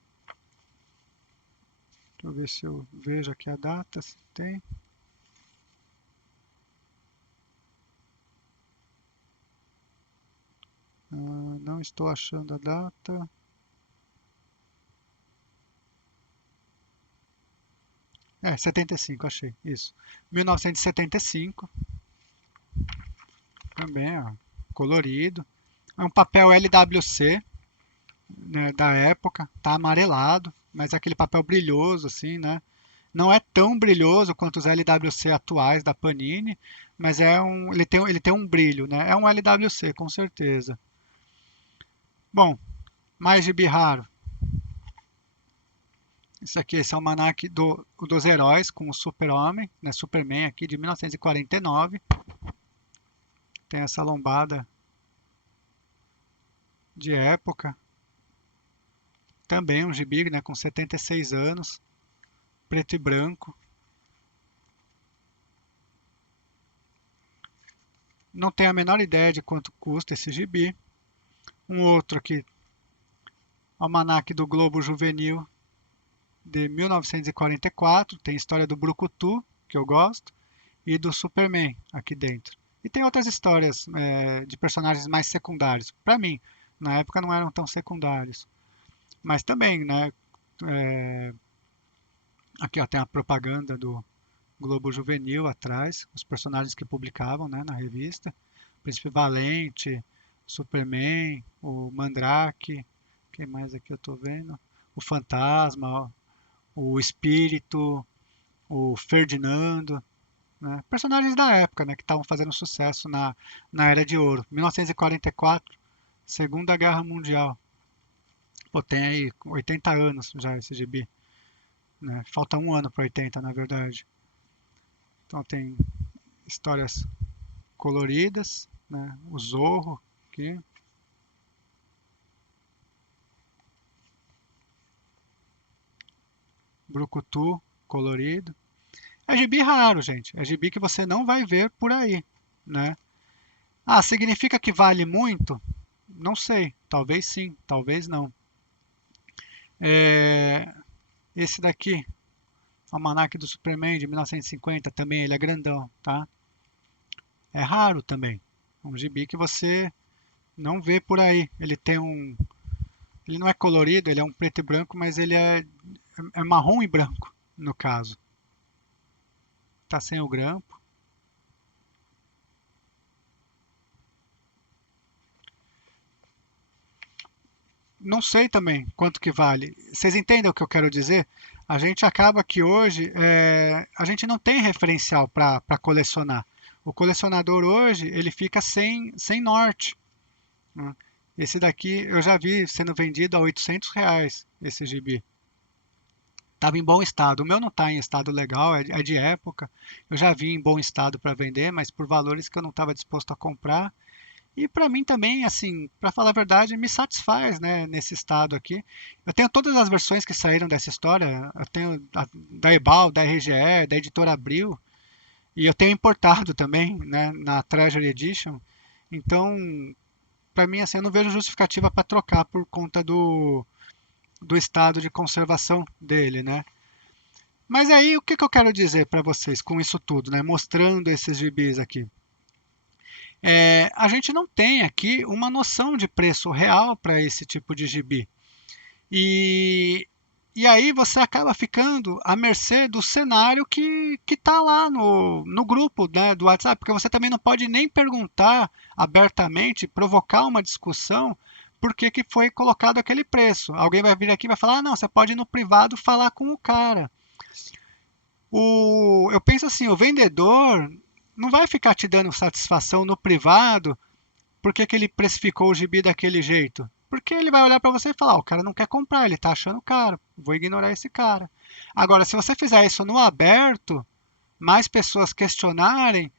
Deixa eu ver se eu vejo aqui a data, se tem. Não estou achando a data. É, 75, achei. Isso. 1975, também, ó, colorido. É um papel LWC, né, da época, tá amarelado, mas é aquele papel brilhoso, assim, né? Não é tão brilhoso quanto os LWC atuais da Panini, mas ele tem um brilho, né? É um LWC, com certeza. Bom, mais gibi raro. Esse é o almanac dos heróis com o Super-Homem, né? Superman aqui de 1949. Tem essa lombada de época. Também um gibi, né, com 76 anos, preto e branco. Não tenho a menor ideia de quanto custa esse gibi. Um outro aqui, Almanac do Globo Juvenil de 1944, tem história do Brucutu, que eu gosto, e do Superman aqui dentro. E tem outras histórias de personagens mais secundários. Para mim, na época não eram tão secundários. Mas também, né? é, Aqui ó, tem a propaganda do Globo Juvenil atrás, os personagens que publicavam, né, na revista. Príncipe Valente, Superman, o Mandrake, quem mais aqui eu tô vendo? O Fantasma, o Espírito, o Ferdinando, né? Personagens da época, né, que estavam fazendo sucesso na Era de Ouro. 1944, Segunda Guerra Mundial. Pô, tem aí 80 anos já esse gibi, né? Falta um ano para 80, na verdade. Então tem histórias coloridas, né? O Zorro aqui, Brucutu colorido. É gibi raro, gente. É gibi que você não vai ver por aí, né? Ah, significa que vale muito? Não sei. Talvez sim, talvez não. É, esse daqui, Almanac do Superman de 1950, também ele é grandão, tá? É raro também. É um gibi que você não vê por aí. Ele não é colorido, ele é um preto e branco, mas ele é marrom e branco, no caso. Tá sem o grampo. Não sei também quanto que vale. Vocês entendem o que eu quero dizer? A gente acaba que hoje a gente não tem referencial para colecionar. O colecionador hoje ele fica sem norte, né? Esse daqui eu já vi sendo vendido a R$ 800, esse gibi. Estava em bom estado. O meu não está em estado legal, é de época. Eu já vi em bom estado para vender, mas por valores que eu não estava disposto a comprar. E para mim também, assim, para falar a verdade, me satisfaz, né, nesse estado aqui. Eu tenho todas as versões que saíram dessa história. Eu tenho da Ebal, da RGE, da Editora Abril. E eu tenho importado também, né, na Treasury Edition. Então, para mim, assim, eu não vejo justificativa para trocar por conta do estado de conservação dele, né? Mas aí, o que que eu quero dizer para vocês com isso tudo, né? Mostrando esses gibis aqui. A gente não tem aqui uma noção de preço real para esse tipo de gibi. E, e aí você acaba ficando à mercê do cenário que está lá no grupo, né, do WhatsApp, porque você também não pode nem perguntar abertamente, provocar uma discussão, por que que foi colocado aquele preço. Alguém vai vir aqui e vai falar, ah, não, você pode ir no privado falar com o cara. Eu penso assim, o vendedor não vai ficar te dando satisfação no privado porque que ele precificou o gibi daquele jeito. Porque ele vai olhar para você e falar, o cara não quer comprar, ele está achando caro, vou ignorar esse cara. Agora, se você fizer isso no aberto, mais pessoas questionarem,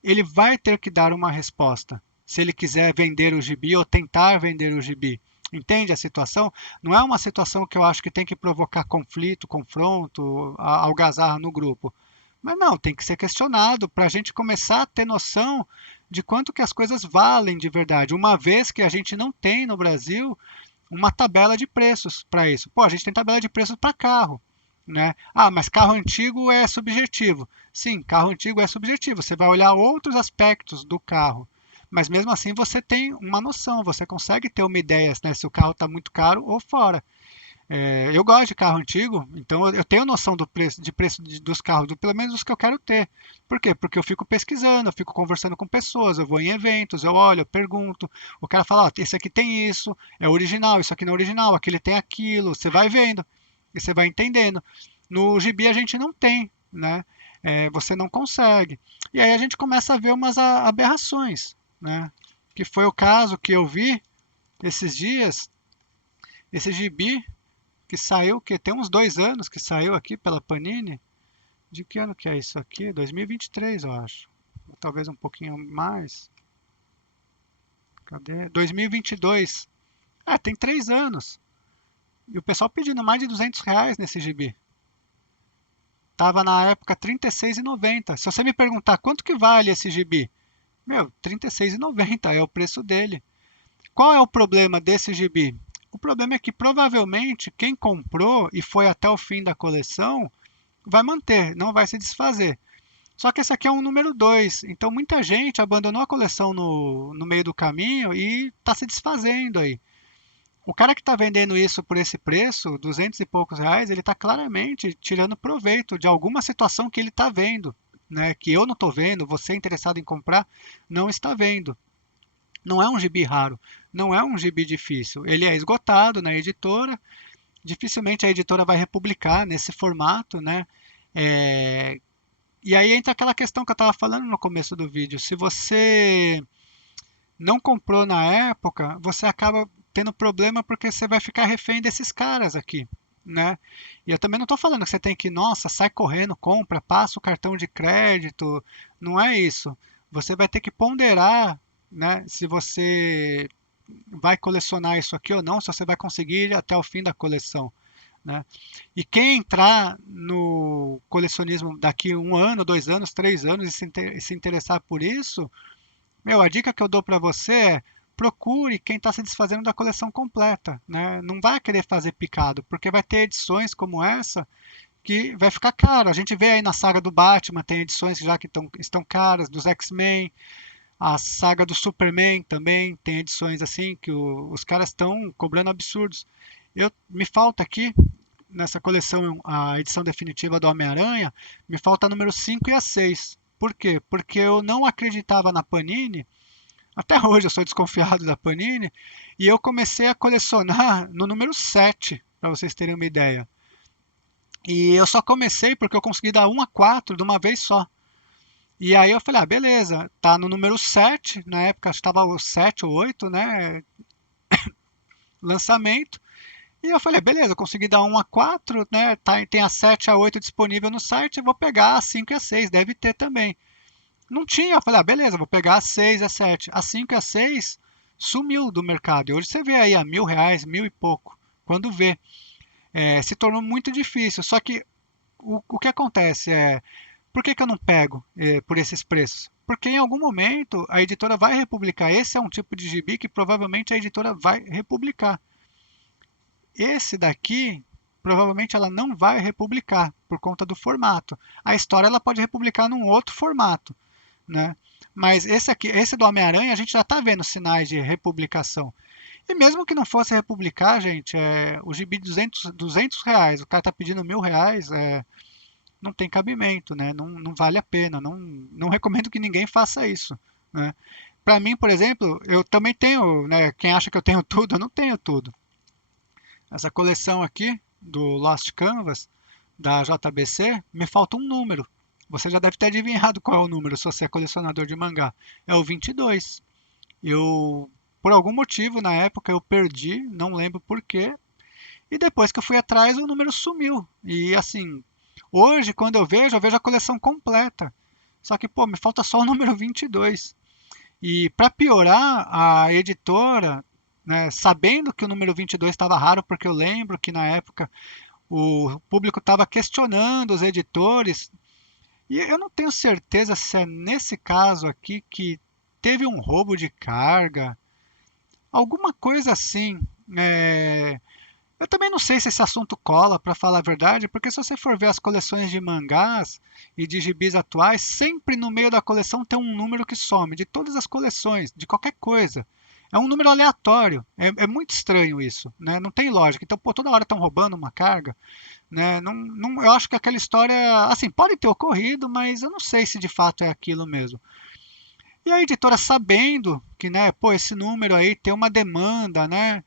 ele vai ter que dar uma resposta. Se ele quiser vender o gibi ou tentar vender o gibi. Entende a situação? Não é uma situação que eu acho que tem que provocar conflito, confronto, algazarra no grupo. Mas não, tem que ser questionado para a gente começar a ter noção de quanto que as coisas valem de verdade. Uma vez que a gente não tem no Brasil uma tabela de preços para isso. Pô, a gente tem tabela de preços para carro, né? Ah, mas carro antigo é subjetivo. Sim, carro antigo é subjetivo. Você vai olhar outros aspectos do carro. Mas mesmo assim você tem uma noção, você consegue ter uma ideia, né, se o carro está muito caro ou fora. Eu gosto de carro antigo, então eu tenho noção do preço, dos carros, pelo menos dos que eu quero ter. Por quê? Porque eu fico pesquisando, eu fico conversando com pessoas, eu vou em eventos, eu olho, eu pergunto. O cara fala, ó, esse aqui tem isso, é original, isso aqui não é original, aquele tem aquilo. Você vai vendo e você vai entendendo. No gibi a gente não tem, né? Você não consegue. E aí a gente começa a ver umas aberrações, né? Que foi o caso que eu vi esses dias, esse gibi que saiu, que tem uns 2 anos que saiu aqui pela Panini. De que ano que é isso aqui? 2023, eu acho. Ou talvez um pouquinho mais. Cadê? 2022. Tem 3 anos. E o pessoal pedindo mais de R$ 200 nesse gibi. Tava na época R$ 36,90. Se você me perguntar quanto que vale esse gibi, meu, R$ 36,90 é o preço dele. Qual é o problema desse gibi? O problema é que provavelmente quem comprou e foi até o fim da coleção vai manter, não vai se desfazer. Só que esse aqui é um número 2, então muita gente abandonou a coleção no meio do caminho e está se desfazendo aí. O cara que está vendendo isso por esse preço, 200 e poucos reais, ele está claramente tirando proveito de alguma situação que ele está vendo, né? Que eu não estou vendo, você interessado em comprar não está vendo. Não é um gibi raro, não é um gibi difícil. Ele é esgotado na editora, dificilmente a editora vai republicar nesse formato, né? É, E aí entra aquela questão que eu estava falando no começo do vídeo. Se você não comprou na época, você acaba tendo problema porque você vai ficar refém desses caras aqui, né? E eu também não estou falando que você tem que, nossa, sai correndo, compra, passa o cartão de crédito. Não é isso. Você vai ter que ponderar, né, se você vai colecionar isso aqui ou não, se você vai conseguir ir até o fim da coleção, né? E quem entrar no colecionismo daqui 1 ano, 2 anos, 3 anos e se interessar por isso, meu, a dica que eu dou para você é procure quem está se desfazendo da coleção completa, né? Não vai querer fazer picado, porque vai ter edições como essa que vai ficar caro. A gente vê aí na saga do Batman, tem edições já que estão caras, dos X-Men, a saga do Superman também tem edições assim que os caras estão cobrando absurdos. Me falta aqui nessa coleção, a edição definitiva do Homem-Aranha, me falta a número 5 e a 6. Por quê? Porque eu não acreditava na Panini, até hoje eu sou desconfiado da Panini, e eu comecei a colecionar no número 7, para vocês terem uma ideia. E eu só comecei porque eu consegui dar 1 a 4 de uma vez só. E aí eu falei, beleza, tá no número 7, na época estava o 7 ou 8, né, lançamento. E eu falei, beleza, eu consegui dar 1 a 4, né? Tem a 7 a 8 disponível no site, eu vou pegar a 5 e a 6, deve ter também. Não tinha, eu falei, beleza, vou pegar a 6 e a 7. A 5 e a 6 sumiu do mercado. E hoje você vê aí a R$ 1.000, mil e pouco. Quando vê, se tornou muito difícil. Só que o que acontece é, por que eu não pego por esses preços? Porque em algum momento a editora vai republicar. Esse é um tipo de gibi que provavelmente a editora vai republicar. Esse daqui, provavelmente ela não vai republicar por conta do formato. A história ela pode republicar num outro formato, né? Mas esse aqui, esse do Homem-Aranha, a gente já está vendo sinais de republicação. E mesmo que não fosse republicar, gente, o gibi de R$ 200, o cara está pedindo R$ 1.000, não tem cabimento, né? Não vale a pena. Não recomendo que ninguém faça isso, né? Para mim, por exemplo, eu também tenho, né? Quem acha que eu tenho tudo, eu não tenho tudo. Essa coleção aqui do Lost Canvas da JBC, me falta um número. Você já deve ter adivinhado qual é o número se você é colecionador de mangá. É o 22. Eu, por algum motivo, na época eu perdi, não lembro por quê. E depois que eu fui atrás, o número sumiu. E assim, hoje, quando eu vejo a coleção completa. Só que, pô, me falta só o número 22. E para piorar, a editora né, sabendo que o número 22 estava raro, porque eu lembro que na época o público estava questionando os editores, e eu não tenho certeza se é nesse caso aqui que teve um roubo de carga, alguma coisa assim. Eu também não sei se esse assunto cola, para falar a verdade, porque se você for ver as coleções de mangás e de gibis atuais, sempre no meio da coleção tem um número que some, de todas as coleções, de qualquer coisa. É um número aleatório. É muito estranho isso, né? Não tem lógica. Então, pô, toda hora estão roubando uma carga, né? Não, não, eu acho que aquela história, assim, pode ter ocorrido, mas eu não sei se de fato é aquilo mesmo. E a editora sabendo que, né, pô, esse número aí tem uma demanda, né?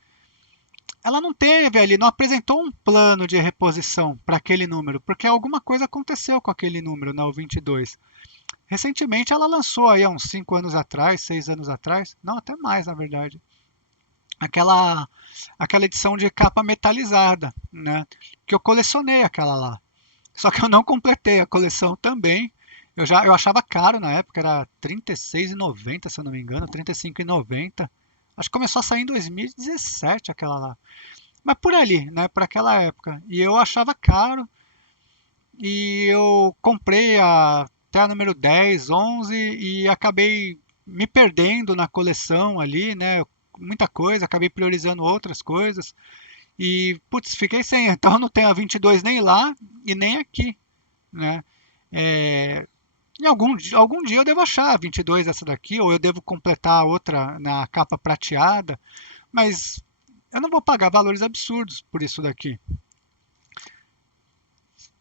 Ela não teve ali, não apresentou um plano de reposição para aquele número, porque alguma coisa aconteceu com aquele número, né, o 22. Recentemente ela lançou aí há uns 5 anos atrás, 6 anos atrás, não, até mais na verdade, aquela aquela edição de capa metalizada, né, que eu colecionei aquela lá. Só que eu não completei a coleção também. Eu achava caro na época, era R$ 36,90, se eu não me engano, R$ 35,90. Acho que começou a sair em 2017 aquela lá. Mas por ali, né, por aquela época. E eu achava caro e eu comprei até a número 10, 11 e acabei me perdendo na coleção ali, né? Muita coisa, acabei priorizando outras coisas e putz, fiquei sem. Então eu não tenho a 22 nem lá e nem aqui, né? É, em algum dia eu devo achar a 22 essa daqui, ou eu devo completar a outra na capa prateada, mas eu não vou pagar valores absurdos por isso daqui.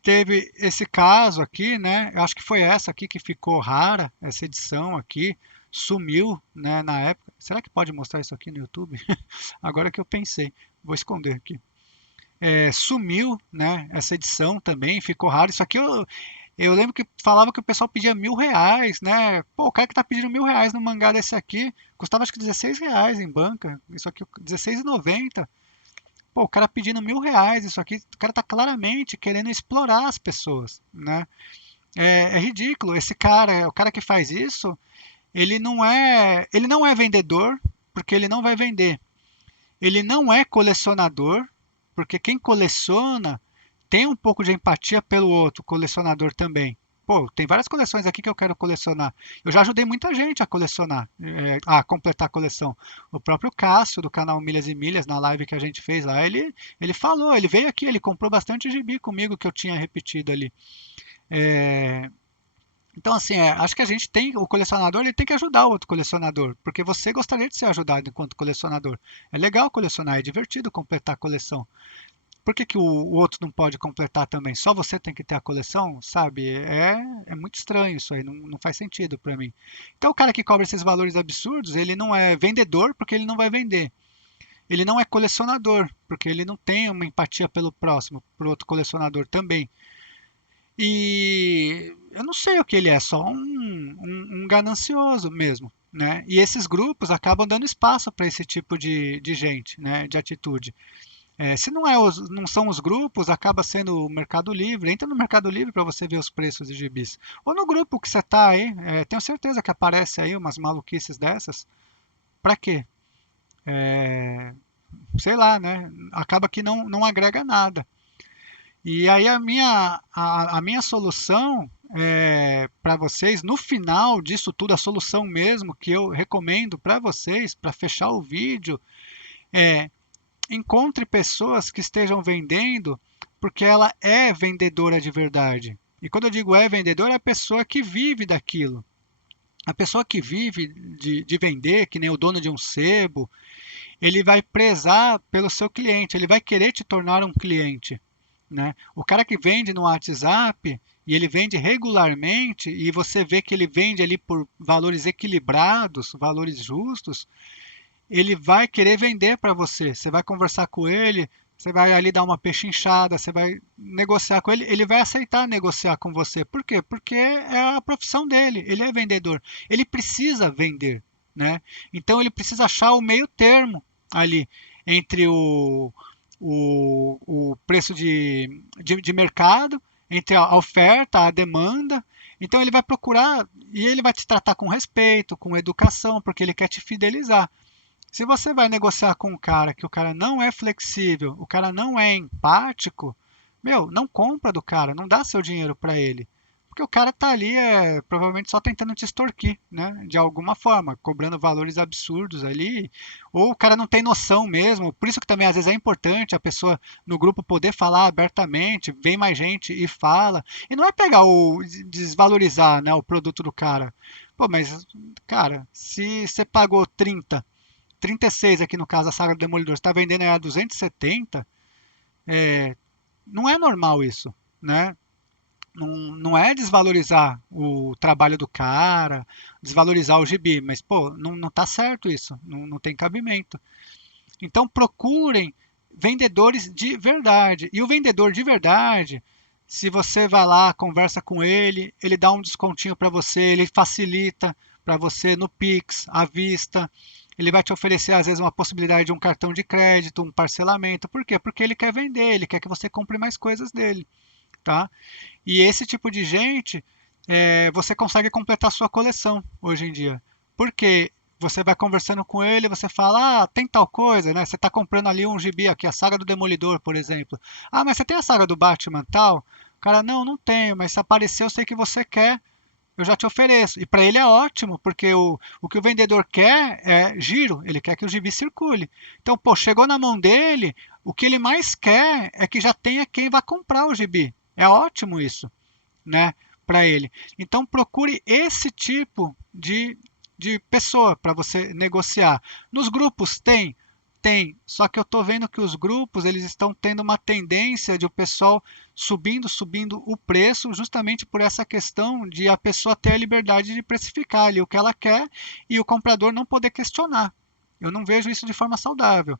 Teve esse caso aqui, né? Eu acho que foi essa aqui que ficou rara, essa edição aqui, sumiu, né, na época. Será que pode mostrar isso aqui no YouTube? Agora que eu pensei, vou esconder aqui. Sumiu, né, essa edição também, ficou raro. Isso aqui eu lembro que falava que o pessoal pedia R$ 1.000, né? Pô, o cara que tá pedindo R$ 1.000 no mangá desse aqui, custava acho que R$ 16 em banca. Isso aqui R$ 16,90. Pô, o cara pedindo R$ 1.000, isso aqui, o cara tá claramente querendo explorar as pessoas, né? É ridículo. Esse cara, o cara que faz isso, ele não é vendedor, porque ele não vai vender. Ele não é colecionador, porque quem coleciona tem um pouco de empatia pelo outro colecionador também. Pô, tem várias coleções aqui que eu quero colecionar. Eu já ajudei muita gente a colecionar, a completar a coleção. O próprio Cássio, do canal Milhas e Milhas, na live que a gente fez lá, ele falou, ele veio aqui, ele comprou bastante gibi comigo que eu tinha repetido ali. É, então, assim, acho que a gente tem, o colecionador, ele tem que ajudar o outro colecionador, porque você gostaria de ser ajudado enquanto colecionador. É legal colecionar, é divertido completar a coleção. Por que, que o outro não pode completar também? Só você tem que ter a coleção, sabe? É muito estranho isso aí, não, não faz sentido para mim. Então, o cara que cobra esses valores absurdos, ele não é vendedor porque ele não vai vender. Ele não é colecionador, porque ele não tem uma empatia pelo próximo, pro outro colecionador também. E eu não sei o que ele é, só um ganancioso mesmo, né? E esses grupos acabam dando espaço para esse tipo de gente, né? De atitude. Se não, não são os grupos, acaba sendo o Mercado Livre. Entra no Mercado Livre para você ver os preços de gibis. Ou no grupo que você está aí, tenho certeza que aparece aí umas maluquices dessas. Para quê? É, sei lá, né? Acaba que não agrega nada. E aí a minha solução para vocês, no final disso tudo, a solução mesmo que eu recomendo para vocês, para fechar o vídeo, é encontre pessoas que estejam vendendo porque ela é vendedora de verdade. E quando eu digo é vendedora, é a pessoa que vive daquilo. A pessoa que vive de vender, que nem o dono de um sebo, ele vai prezar pelo seu cliente, ele vai querer te tornar um cliente, né? O cara que vende no WhatsApp e ele vende regularmente e você vê que ele vende ali por valores equilibrados, valores justos, ele vai querer vender para você. Você vai conversar com ele, você vai ali dar uma pechinchada, você vai negociar com ele, ele vai aceitar negociar com você. Por quê? Porque é a profissão dele, ele é vendedor. Ele precisa vender, né? Então ele precisa achar o meio termo ali entre o preço de mercado, entre a oferta, a demanda. Então ele vai procurar e ele vai te tratar com respeito, com educação, porque ele quer te fidelizar. Se você vai negociar com um cara que o cara não é flexível, o cara não é empático, meu, não compra do cara, não dá seu dinheiro para ele. Porque o cara tá ali provavelmente só tentando te extorquir, né? De alguma forma, cobrando valores absurdos ali, ou o cara não tem noção mesmo. Por isso que também às vezes é importante a pessoa no grupo poder falar abertamente, vem mais gente e fala. E não é pegar o desvalorizar, né, o produto do cara. Pô, mas cara, se você pagou 36 aqui no caso, a saga do Demolidor, está vendendo a 270, não é normal isso, né? Não é desvalorizar o trabalho do cara, desvalorizar o gibi, mas pô, não tá certo isso, não tem cabimento. Então procurem vendedores de verdade. E o vendedor de verdade, se você vai lá, conversa com ele, ele dá um descontinho para você, ele facilita para você no Pix, à vista. Ele vai te oferecer, às vezes, uma possibilidade de um cartão de crédito, um parcelamento. Por quê? Porque ele quer vender, ele quer que você compre mais coisas dele. Tá? E esse tipo de gente, você consegue completar sua coleção hoje em dia. Porque você vai conversando com ele, você fala, tem tal coisa, né? Você está comprando ali um gibi aqui, a saga do Demolidor, por exemplo. Ah, mas você tem a saga do Batman tal? O cara, não tenho, mas se aparecer eu sei que você quer, eu já te ofereço. E para ele é ótimo, porque o que o vendedor quer é giro, ele quer que o gibi circule. Então, pô, chegou na mão dele, o que ele mais quer é que já tenha quem vá comprar o gibi. É ótimo isso, né, para ele. Então procure esse tipo de pessoa para você negociar. Nos grupos tem, só que eu estou vendo que os grupos eles estão tendo uma tendência de o pessoal subindo o preço justamente por essa questão de a pessoa ter a liberdade de precificar ali o que ela quer e o comprador não poder questionar. Eu não vejo isso de forma saudável.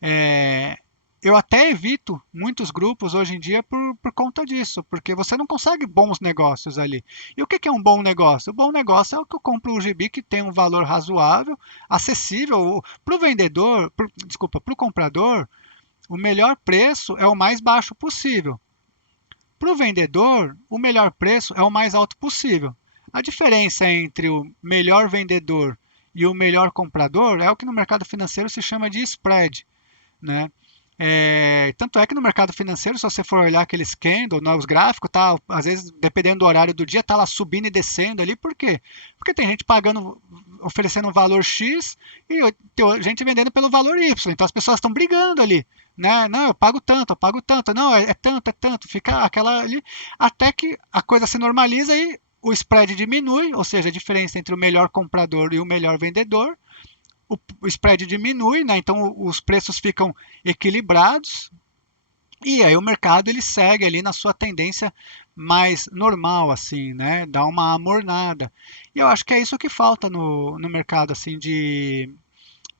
É, eu até evito muitos grupos hoje em dia por conta disso, porque você não consegue bons negócios ali. E o que é um bom negócio? O bom negócio é o que eu compro um gibi que tem um valor razoável, acessível. Para o vendedor, desculpa, para o comprador, o melhor preço é o mais baixo possível. Para o vendedor, o melhor preço é o mais alto possível. A diferença entre o melhor vendedor e o melhor comprador é o que no mercado financeiro se chama de spread, né? Tanto é que no mercado financeiro, se você for olhar aqueles candle, né, os gráficos, tá, às vezes, dependendo do horário do dia, tá lá subindo e descendo ali. Por quê? Porque tem gente pagando, oferecendo um valor X e tem gente vendendo pelo valor Y. Então as pessoas estão brigando ali. Né? Não, eu pago tanto, não, é tanto, fica aquela ali, até que a coisa se normaliza e o spread diminui, ou seja, a diferença entre o melhor comprador e o melhor vendedor, o spread diminui, né? Então os preços ficam equilibrados e aí o mercado ele segue ali na sua tendência mais normal, assim, né? Dá uma amornada. E eu acho que é isso que falta no mercado assim de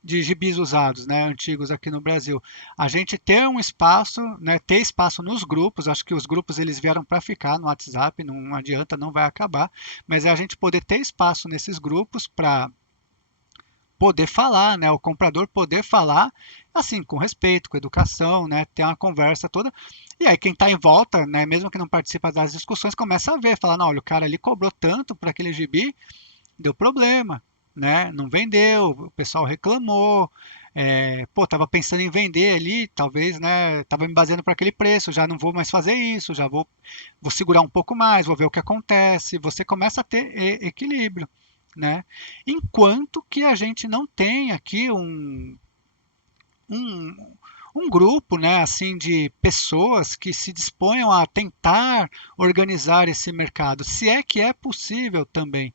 gibis usados, né, antigos aqui no Brasil. A gente ter um espaço, né, ter espaço nos grupos, acho que os grupos eles vieram para ficar no WhatsApp, não adianta, não vai acabar, mas é a gente poder ter espaço nesses grupos para poder falar, né? O comprador poder falar assim, com respeito, com educação, né? Ter uma conversa toda. E aí quem está em volta, né? Mesmo que não participa das discussões, começa a ver, falar, não, olha, o cara ali cobrou tanto para aquele gibi, deu problema, né? Não vendeu, o pessoal reclamou. Pô, tava pensando em vender ali, talvez, né? Tava me baseando para aquele preço, já não vou mais fazer isso, já vou segurar um pouco mais, vou ver o que acontece. Você começa a ter equilíbrio, né? Enquanto que a gente não tem aqui um, um grupo, né, assim, de pessoas que se disponham a tentar organizar esse mercado, se é que é possível também.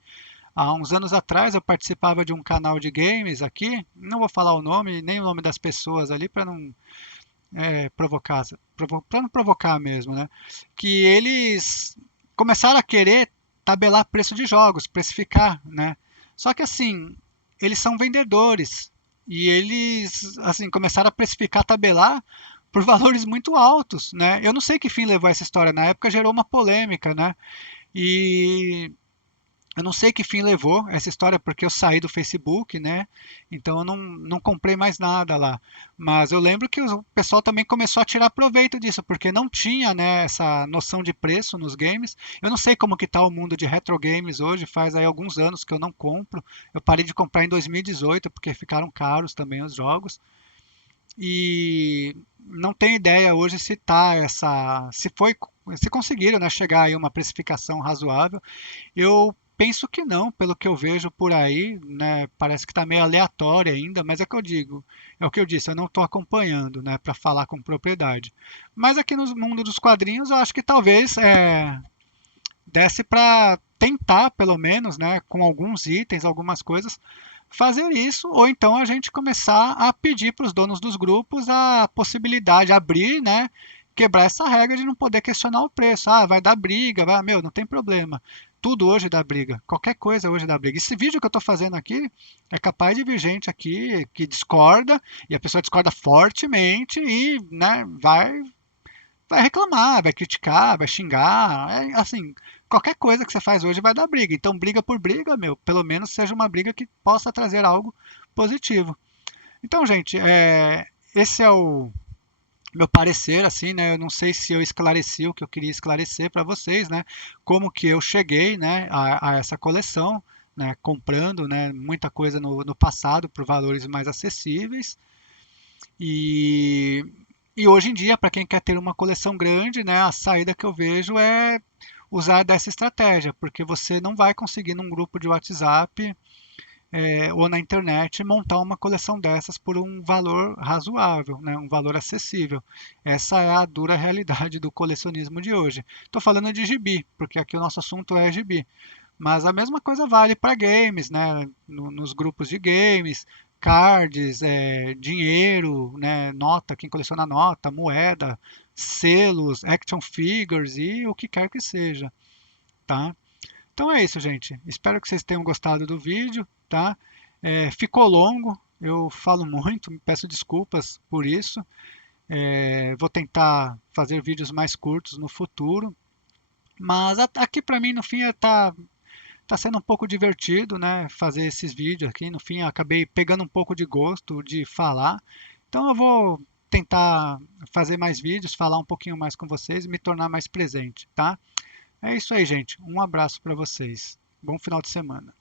Há uns anos atrás eu participava de um canal de games aqui, não vou falar o nome, nem o nome das pessoas ali para não provocar, para não provocar mesmo, né? Que eles começaram a querer tabelar preço de jogos, precificar, né? Só que assim, eles são vendedores e eles assim começaram a precificar, tabelar por valores muito altos, né? Eu não sei que fim levou essa história. Na época gerou uma polêmica, né? E Eu não sei que fim levou essa história, porque eu saí do Facebook, né? Então eu não comprei mais nada lá. Mas eu lembro que o pessoal também começou a tirar proveito disso, porque não tinha, né, essa noção de preço nos games. Eu não sei como que tá o mundo de retro games hoje, faz aí alguns anos que eu não compro. Eu parei de comprar em 2018, porque ficaram caros também os jogos. E não tenho ideia hoje se tá essa, se foi, se conseguiram, né, chegar aí a uma precificação razoável. Eu penso que não, pelo que eu vejo por aí, né? Parece que está meio aleatório ainda, mas é o que eu digo, é o que eu disse, eu não estou acompanhando, né, para falar com propriedade. Mas aqui no mundo dos quadrinhos, eu acho que talvez desse para tentar, pelo menos, né, com alguns itens, algumas coisas, fazer isso, ou então a gente começar a pedir para os donos dos grupos a possibilidade, abrir, né, quebrar essa regra de não poder questionar o preço. Ah, vai dar briga, vai, meu, não tem problema. Tudo hoje dá briga, qualquer coisa hoje dá briga. Esse vídeo que eu estou fazendo aqui é capaz de vir gente aqui que discorda e a pessoa discorda fortemente e, né, vai reclamar, vai criticar, vai xingar, assim, qualquer coisa que você faz hoje vai dar briga. Então, briga por briga, meu, pelo menos seja uma briga que possa trazer algo positivo. Então, gente, esse é o meu parecer, assim, né? Eu não sei se eu esclareci o que eu queria esclarecer para vocês, né? Como que eu cheguei, né, a essa coleção, né? Comprando, né, muita coisa no passado por valores mais acessíveis e hoje em dia, para quem quer ter uma coleção grande, né, a saída que eu vejo é usar dessa estratégia, porque você não vai conseguir num grupo de WhatsApp ou na internet montar uma coleção dessas por um valor razoável, né, um valor acessível. Essa é a dura realidade do colecionismo de hoje. Estou falando de gibi, porque aqui o nosso assunto é gibi. Mas a mesma coisa vale para games, né? Nos grupos de games, cards, dinheiro, né? Nota, quem coleciona nota, moeda, selos, action figures e o que quer que seja, tá? Então é isso, gente. Espero que vocês tenham gostado do vídeo, tá? Ficou longo, eu falo muito, me peço desculpas por isso. Vou tentar fazer vídeos mais curtos no futuro, mas aqui para mim no fim tá sendo um pouco divertido, né, fazer esses vídeos aqui. No fim, eu acabei pegando um pouco de gosto de falar. Então, eu vou tentar fazer mais vídeos, falar um pouquinho mais com vocês e me tornar mais presente, tá? É isso aí, gente. Um abraço para vocês. Bom final de semana.